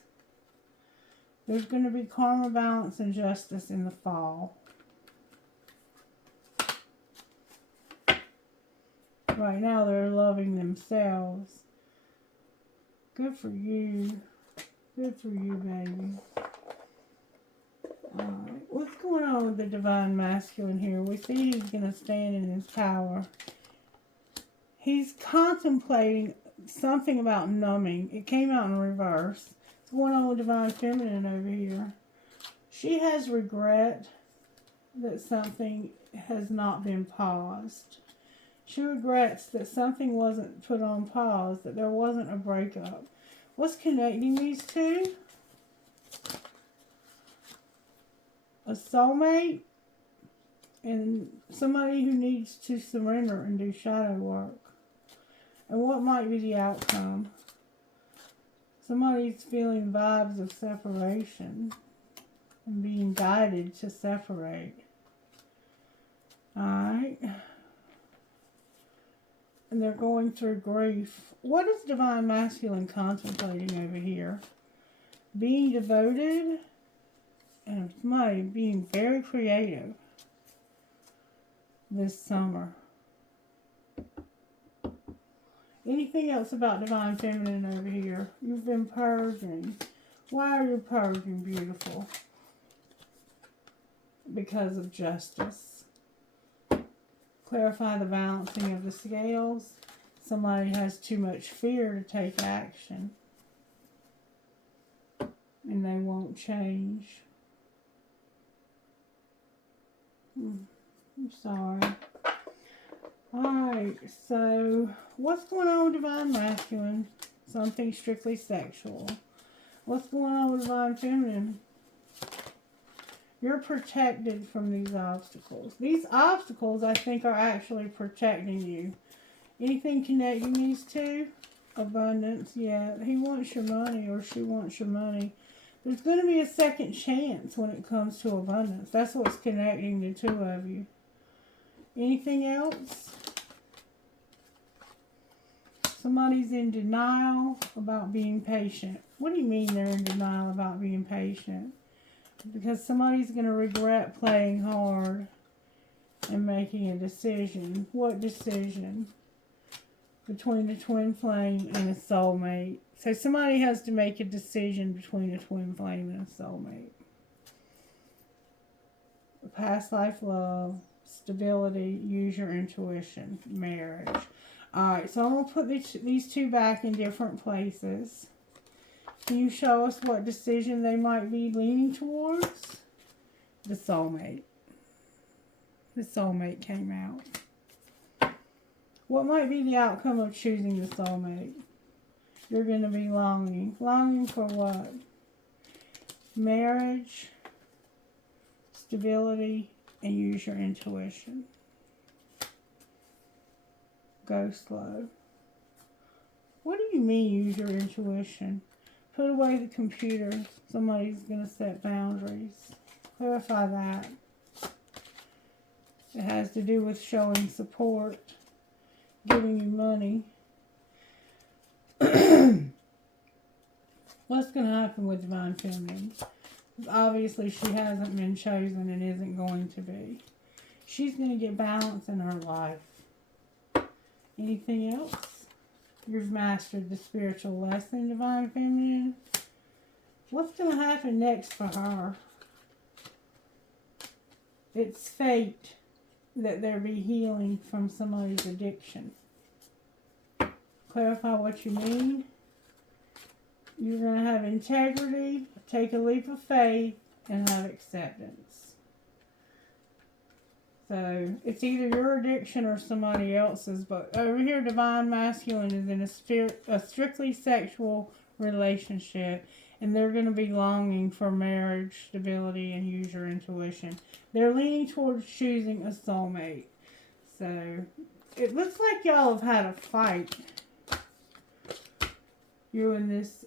There's going to be karma, balance, and justice in the fall. Right now they're loving themselves. Good for you. Good for you, baby. Alright, what's going on with the Divine Masculine here? We see he's going to stand in his power. He's contemplating something about numbing. It came out in reverse. What's going on with Divine Feminine over here? She has regret that something has not been paused. She regrets that something wasn't put on pause, that there wasn't a breakup. What's connecting these two? A soulmate and somebody who needs to surrender and do shadow work. And what might be the outcome? Somebody's feeling vibes of separation and being guided to separate. Alright. And they're going through grief. What is Divine Masculine contemplating over here? Being devoted and somebody being very creative this summer. Anything else about Divine Feminine over here? You've been purging. Why are you purging, beautiful? Because of justice. Clarify the balancing of the scales. Somebody has too much fear to take action. And they won't change. I'm sorry. Alright, so what's going on with Divine Masculine? Something strictly sexual. What's going on with Divine Feminine? You're protected from these obstacles. These obstacles, I think, are actually protecting you. Anything connecting these two? Abundance, yeah. He wants your money or she wants your money. There's going to be a second chance when it comes to abundance. That's what's connecting the two of you. Anything else? Somebody's in denial about being patient. What do you mean they're in denial about being patient? Because somebody's going to regret playing hard and making a decision. What decision? Between a twin flame and a soulmate. So somebody has to make a decision between a twin flame and a soulmate. Past life love, stability, use your intuition, marriage. Alright, so I'm going to put these two back in different places. Can you show us what decision they might be leaning towards? The soulmate. The soulmate came out. What might be the outcome of choosing the soulmate? You're going to be longing. Longing for what? Marriage, stability, and use your intuition. Go slow. What do you mean use your intuition? Put away the computer. Somebody's going to set boundaries. Clarify that. It has to do with showing support, giving you money. What's going to happen with Divine Feminine? Obviously, she hasn't been chosen and isn't going to be. She's going to get balance in her life. Anything else? You've mastered the spiritual lesson, Divine Feminine. What's going to happen next for her? It's fate that there be healing from somebody's addiction. Clarify what you mean. You're going to have integrity, take a leap of faith, and have acceptance. So, it's either your addiction or somebody else's, but over here, Divine Masculine is in a strictly sexual relationship, and they're going to be longing for marriage, stability, and use your intuition. They're leaning towards choosing a soulmate. So, it looks like y'all have had a fight. You and this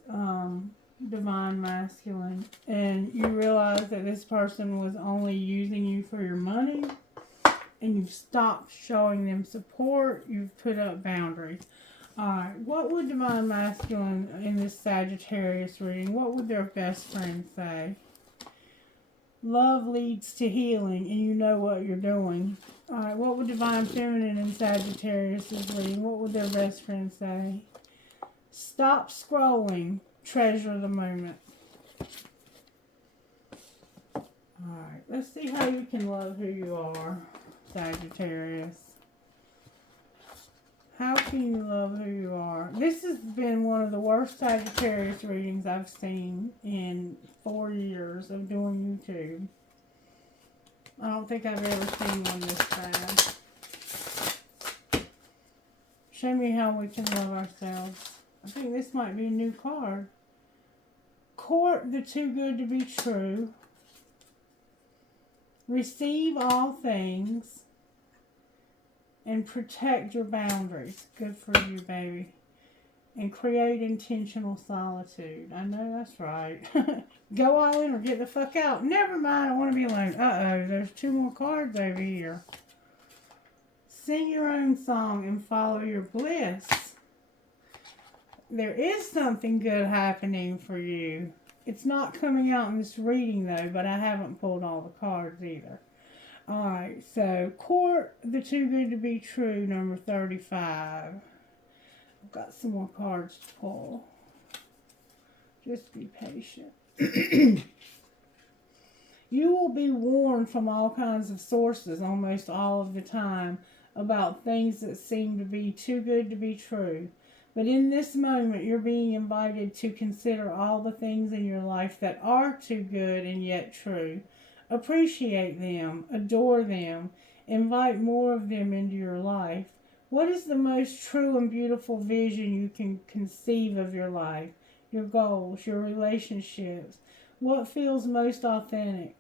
Divine Masculine, and you realize that this person was only using you for your money, and you've stopped showing them support. You've put up boundaries. Alright, what would Divine Masculine in this Sagittarius reading, what would their best friend say? Love leads to healing, and you know what you're doing. Alright, what would Divine Feminine in Sagittarius reading, what would their best friend say? Stop scrolling. Treasure the moment. Alright, let's see how you can love who you are, Sagittarius. How can you love who you are? This has been one of the worst Sagittarius readings I've seen in 4 years of doing YouTube. I don't think I've ever seen one this bad. Show me how we can love ourselves. I think this might be a new card. Court the too good to be true. Receive all things. And protect your boundaries. Good for you, baby. And create intentional solitude. I know that's right. Go all in or get the fuck out. Never mind, I want to be alone. Uh-oh, there's 2 more cards over here. Sing your own song and follow your bliss. There is something good happening for you. It's not coming out in this reading, though, but I haven't pulled all the cards either. Alright, so court the too good to be true, number 35. I've got some more cards to pull. Just be patient. You will be warned from all kinds of sources almost all of the time about things that seem to be too good to be true. But in this moment, you're being invited to consider all the things in your life that are too good and yet true. Appreciate them, adore them, invite more of them into your life. What is the most true and beautiful vision you can conceive of your life, your goals, your relationships? What feels most authentic?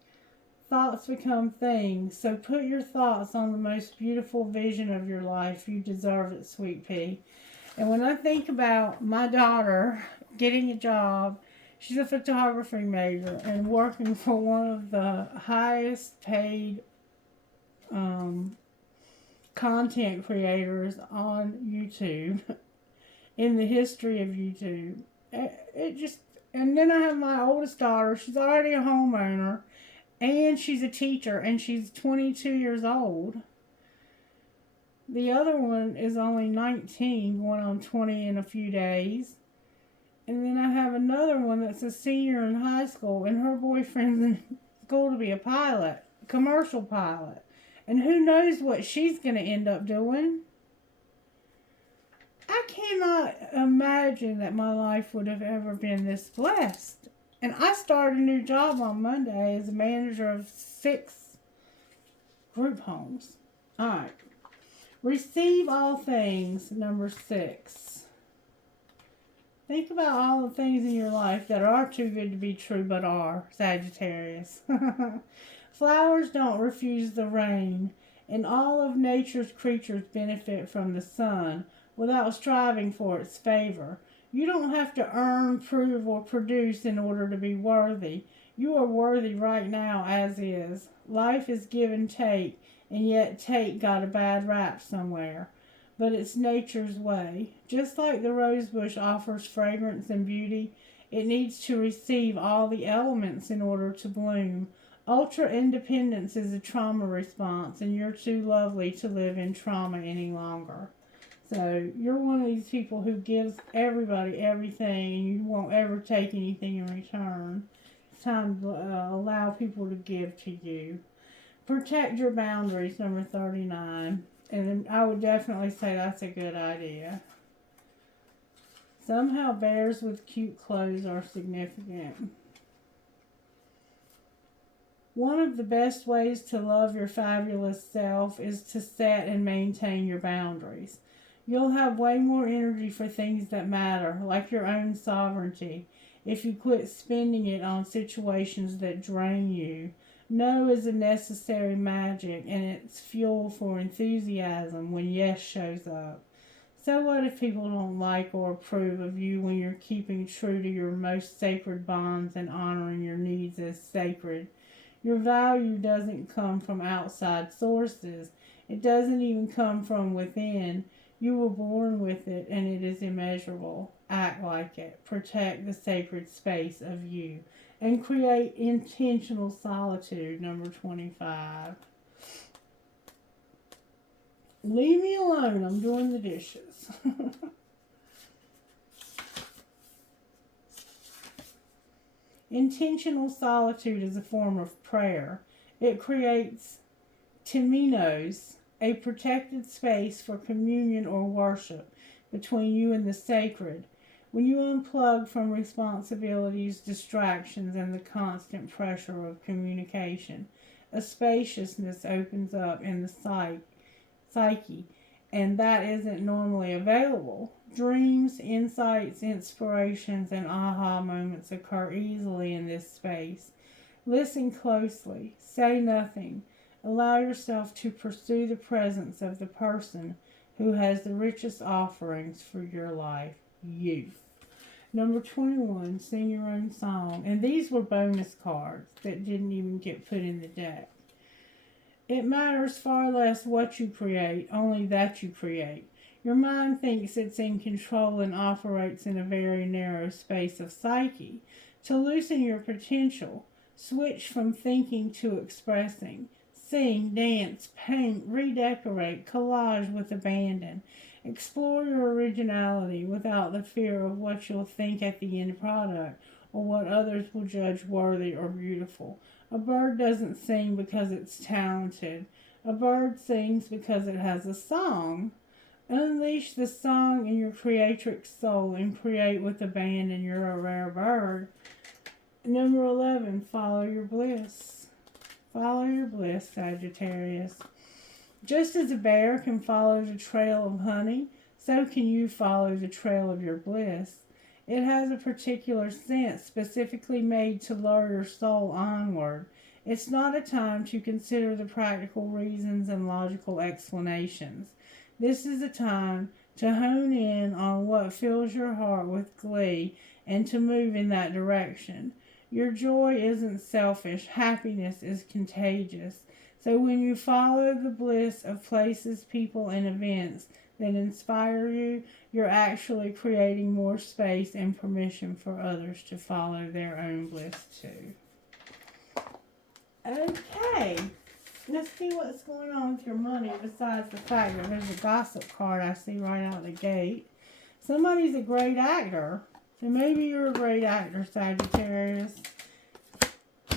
thoughts become things. So put your thoughts on the most beautiful vision of your life. You deserve it, sweet pea. And when I think about my daughter getting a job, she's a photography major and working for one of the highest paid content creators on YouTube in the history of YouTube. It just, and then I have my oldest daughter. She's already a homeowner and she's a teacher and she's 22 years old. The other one is only 19, going on 20 in a few days. And then I have another one that's a senior in high school, and her boyfriend's in school to be a pilot, commercial pilot. And who knows what she's going to end up doing. I cannot imagine that my life would have ever been this blessed. And I started a new job on Monday as a manager of 6 group homes. All right. Receive all things, number 6. Think about all the things in your life that are too good to be true but are, Sagittarius. Flowers don't refuse the rain, and all of nature's creatures benefit from the sun without striving for its favor. You don't have to earn, prove, or produce in order to be worthy. You are worthy right now as is. Life is give and take, and yet take got a bad rap somewhere. But it's nature's way. Just like the rosebush offers fragrance and beauty, it needs to receive all the elements in order to bloom. Ultra independence is a trauma response, and you're too lovely to live in trauma any longer. So you're one of these people who gives everybody everything, and you won't ever take anything in return. It's time to allow people to give to you. Protect your boundaries, number 39. And I would definitely say that's a good idea. Somehow bears with cute clothes are significant. One of the best ways to love your fabulous self is to set and maintain your boundaries. You'll have way more energy for things that matter, like your own sovereignty, if you quit spending it on situations that drain you. No is a necessary magic, and it's fuel for enthusiasm when yes shows up. So what if people don't like or approve of you when you're keeping true to your most sacred bonds and honoring your needs as sacred? Your value doesn't come from outside sources. It doesn't even come from within. You were born with it, and it is immeasurable. Act like it. Protect the sacred space of you. And create intentional solitude, number 25. Leave me alone. I'm doing the dishes. Intentional solitude is a form of prayer. It creates temenos, a protected space for communion or worship between you and the sacred. When you unplug from responsibilities, distractions, and the constant pressure of communication, a spaciousness opens up in the psyche, and that isn't normally available. Dreams, insights, inspirations, and aha moments occur easily in this space. Listen closely. Say nothing. Allow yourself to pursue the presence of the person who has the richest offerings for your life, you. Number 21, sing your own song. And these were bonus cards that didn't even get put in the deck. It matters far less what you create, only that you create. Your mind thinks it's in control and operates in a very narrow space of psyche. To loosen your potential, switch from thinking to expressing. Sing, dance, paint, redecorate, collage with abandon. Explore your originality without the fear of what you'll think at the end product or what others will judge worthy or beautiful. A bird doesn't sing because it's talented. A bird sings because it has a song. Unleash the song in your creatrix soul and create with abandon. You're a rare bird. Number 11, follow your bliss. Follow your bliss, Sagittarius. Just as a bear can follow the trail of honey, so can you follow the trail of your bliss. It has a particular scent specifically made to lure your soul onward. It's not a time to consider the practical reasons and logical explanations. This is a time to hone in on what fills your heart with glee and to move in that direction. Your joy isn't selfish. Happiness is contagious. So when you follow the bliss of places, people, and events that inspire you, you're actually creating more space and permission for others to follow their own bliss too. Okay, let's see what's going on with your money besides the fact that there's a gossip card I see right out the gate. Somebody's a great actor. So maybe you're a great actor, Sagittarius.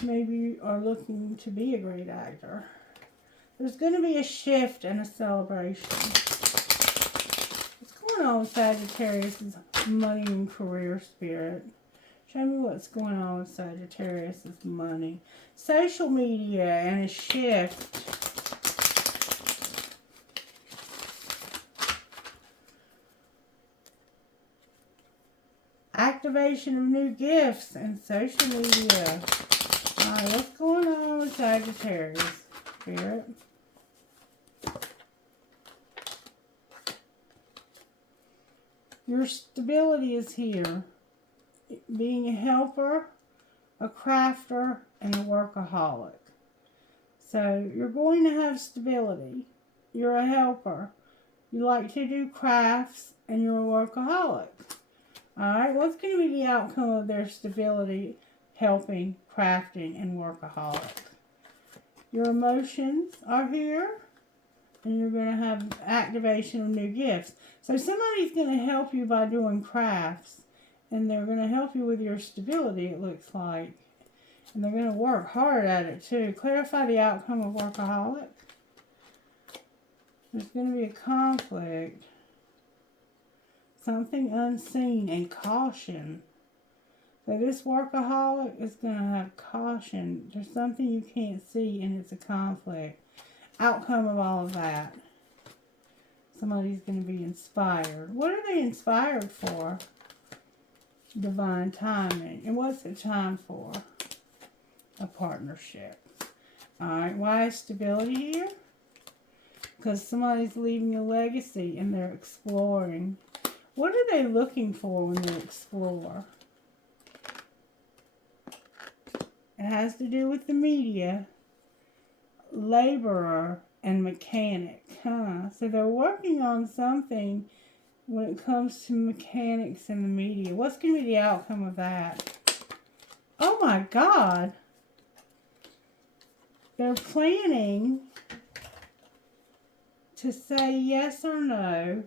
Maybe you are looking to be a great actor. There's going to be a shift and a celebration. What's going on with Sagittarius' money and career spirit? Show me what's going on with Sagittarius' money. Social media and a shift. Activation of new gifts and social media. Alright, what's going on with Sagittarius spirit? Your stability is here. Being a helper, a crafter, and a workaholic. So you're going to have stability. You're a helper. You like to do crafts, and you're a workaholic. Alright, what's going to be the outcome of their stability, helping, crafting, and workaholic? Your emotions are here, and you're going to have activation of new gifts. So somebody's going to help you by doing crafts, and they're going to help you with your stability, it looks like. And they're going to work hard at it, too. Clarify the outcome of workaholic. There's going to be a conflict. Something unseen and caution. So this workaholic is going to have caution. There's something you can't see, and it's a conflict. Outcome of all of that. Somebody's going to be inspired. What are they inspired for? Divine timing. And what's it time for? A partnership. Alright, why is stability here? Because somebody's leaving a legacy and they're exploring. What are they looking for when they explore? It has to do with the media. Laborer and mechanic. So they're working on something when it comes to mechanics and the media. What's going to be the outcome of that? Oh my God. They're planning to say yes or no.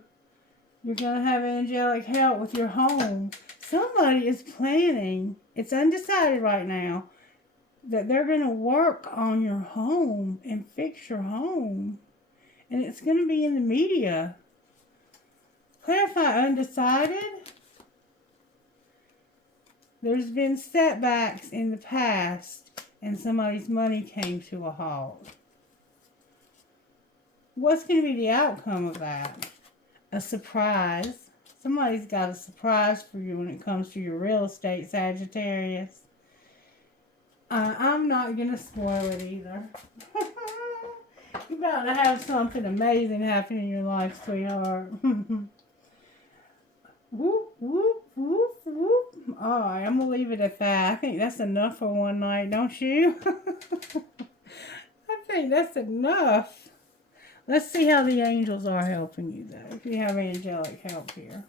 You're going to have angelic help with your home. Somebody is planning, it's undecided right now, that they're going to work on your home and fix your home. And it's going to be in the media. Clarify undecided. There's been setbacks in the past and somebody's money came to a halt. What's going to be the outcome of that? A surprise. Somebody's got a surprise for you when it comes to your real estate, Sagittarius. I'm not going to spoil it either. You're about to have something amazing happen in your life, sweetheart. Whoop, whoop, whoop, whoop. Alright, I'm going to leave it at that. I think that's enough for one night, don't you? I think that's enough. Let's see how the angels are helping you, though. If you have angelic help here.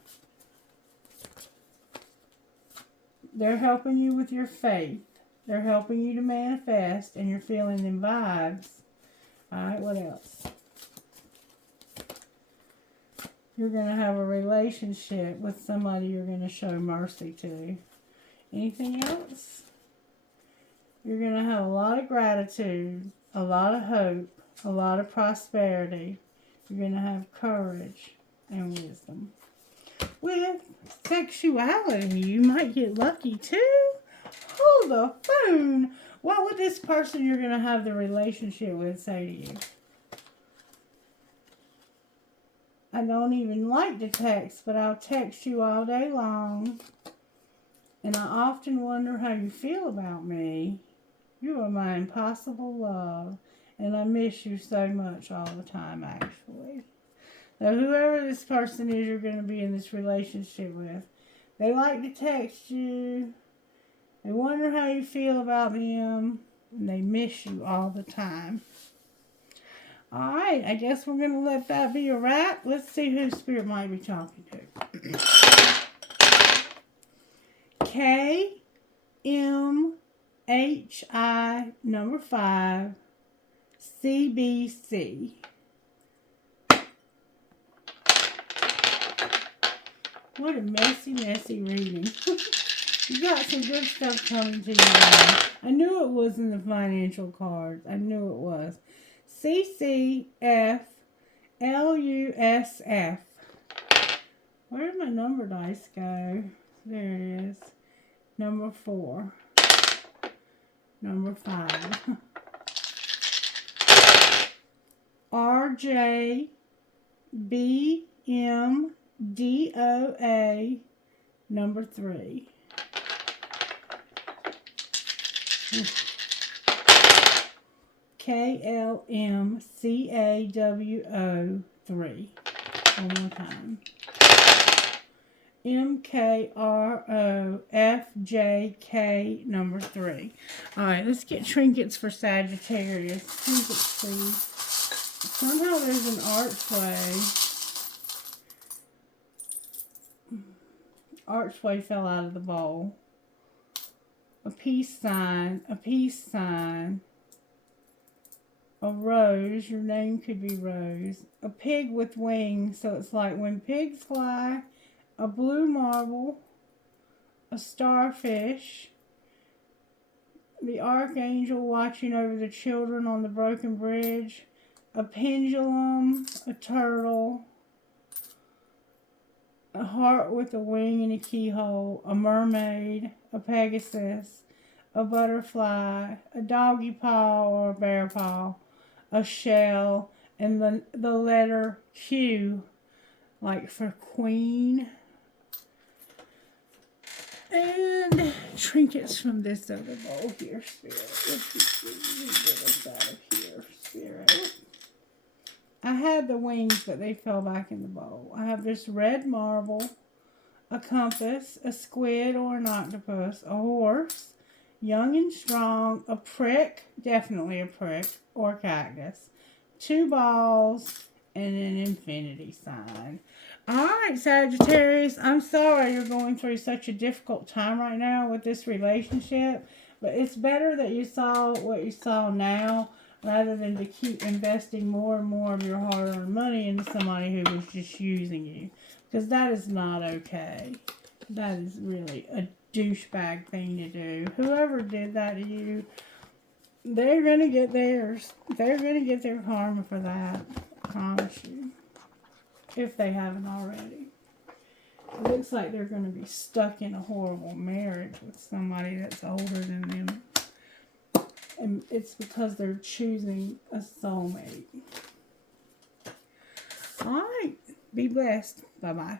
They're helping you with your faith. They're helping you to manifest, and you're feeling them vibes. Alright, what else? You're going to have a relationship with somebody you're going to show mercy to. Anything else? You're going to have a lot of gratitude, a lot of hope, a lot of prosperity. You're going to have courage and wisdom. With sexuality, you might get lucky too. Hold the phone. What would this person you're going to have the relationship with say to you? I don't even like to text, but I'll text you all day long. And I often wonder how you feel about me. You are my impossible love. And I miss you so much all the time, actually. Now, whoever this person is you're going to be in this relationship with, they like to text you. They wonder how you feel about them. And they miss you all the time. Alright, I guess we're going to let that be a wrap. Let's see who Spirit might be talking to. KMHI number 5 CBC. What a messy, messy reading. You got some good stuff coming to you now. I knew it was in the financial cards. I knew it was. CCFLUSF. Where did my number dice go? There it is. Number 4. Number 5. RJBMDOA. Number 3. KLMCAWO 3. One more time. MKROFJK number 3. Alright, let's get trinkets for Sagittarius. Trinkets, please. Somehow there's an archway. Archway fell out of the bowl. A peace sign. A peace sign. A rose. Your name could be Rose. A pig with wings. So it's like when pigs fly. A blue marble. A starfish. The archangel watching over the children on the broken bridge. A pendulum. A turtle. A heart with a wing and a keyhole. A mermaid. A pegasus. A butterfly. A doggy paw or a bear paw. A shell. And the letter Q. Like for queen. And trinkets from this other bowl here, Spirit. Let's just get us out of here, Spirit. I had the wings, but they fell back in the bowl. I have this red marble, a compass, a squid or an octopus, a horse, young and strong, a prick, definitely a prick, or cactus, 2 balls, and an infinity sign. Alright, Sagittarius, I'm sorry you're going through such a difficult time right now with this relationship, but it's better that you saw what you saw now rather than to keep investing more and more of your hard-earned money into somebody who was just using you, because that is not okay. That is really a douchebag thing to do. Whoever did that to you, they're going to get theirs. They're going to get their karma for that. I promise you. If they haven't already. It looks like they're going to be stuck in a horrible marriage with somebody that's older than them. And it's because they're choosing a soulmate. Alright. Be blessed. Bye-bye.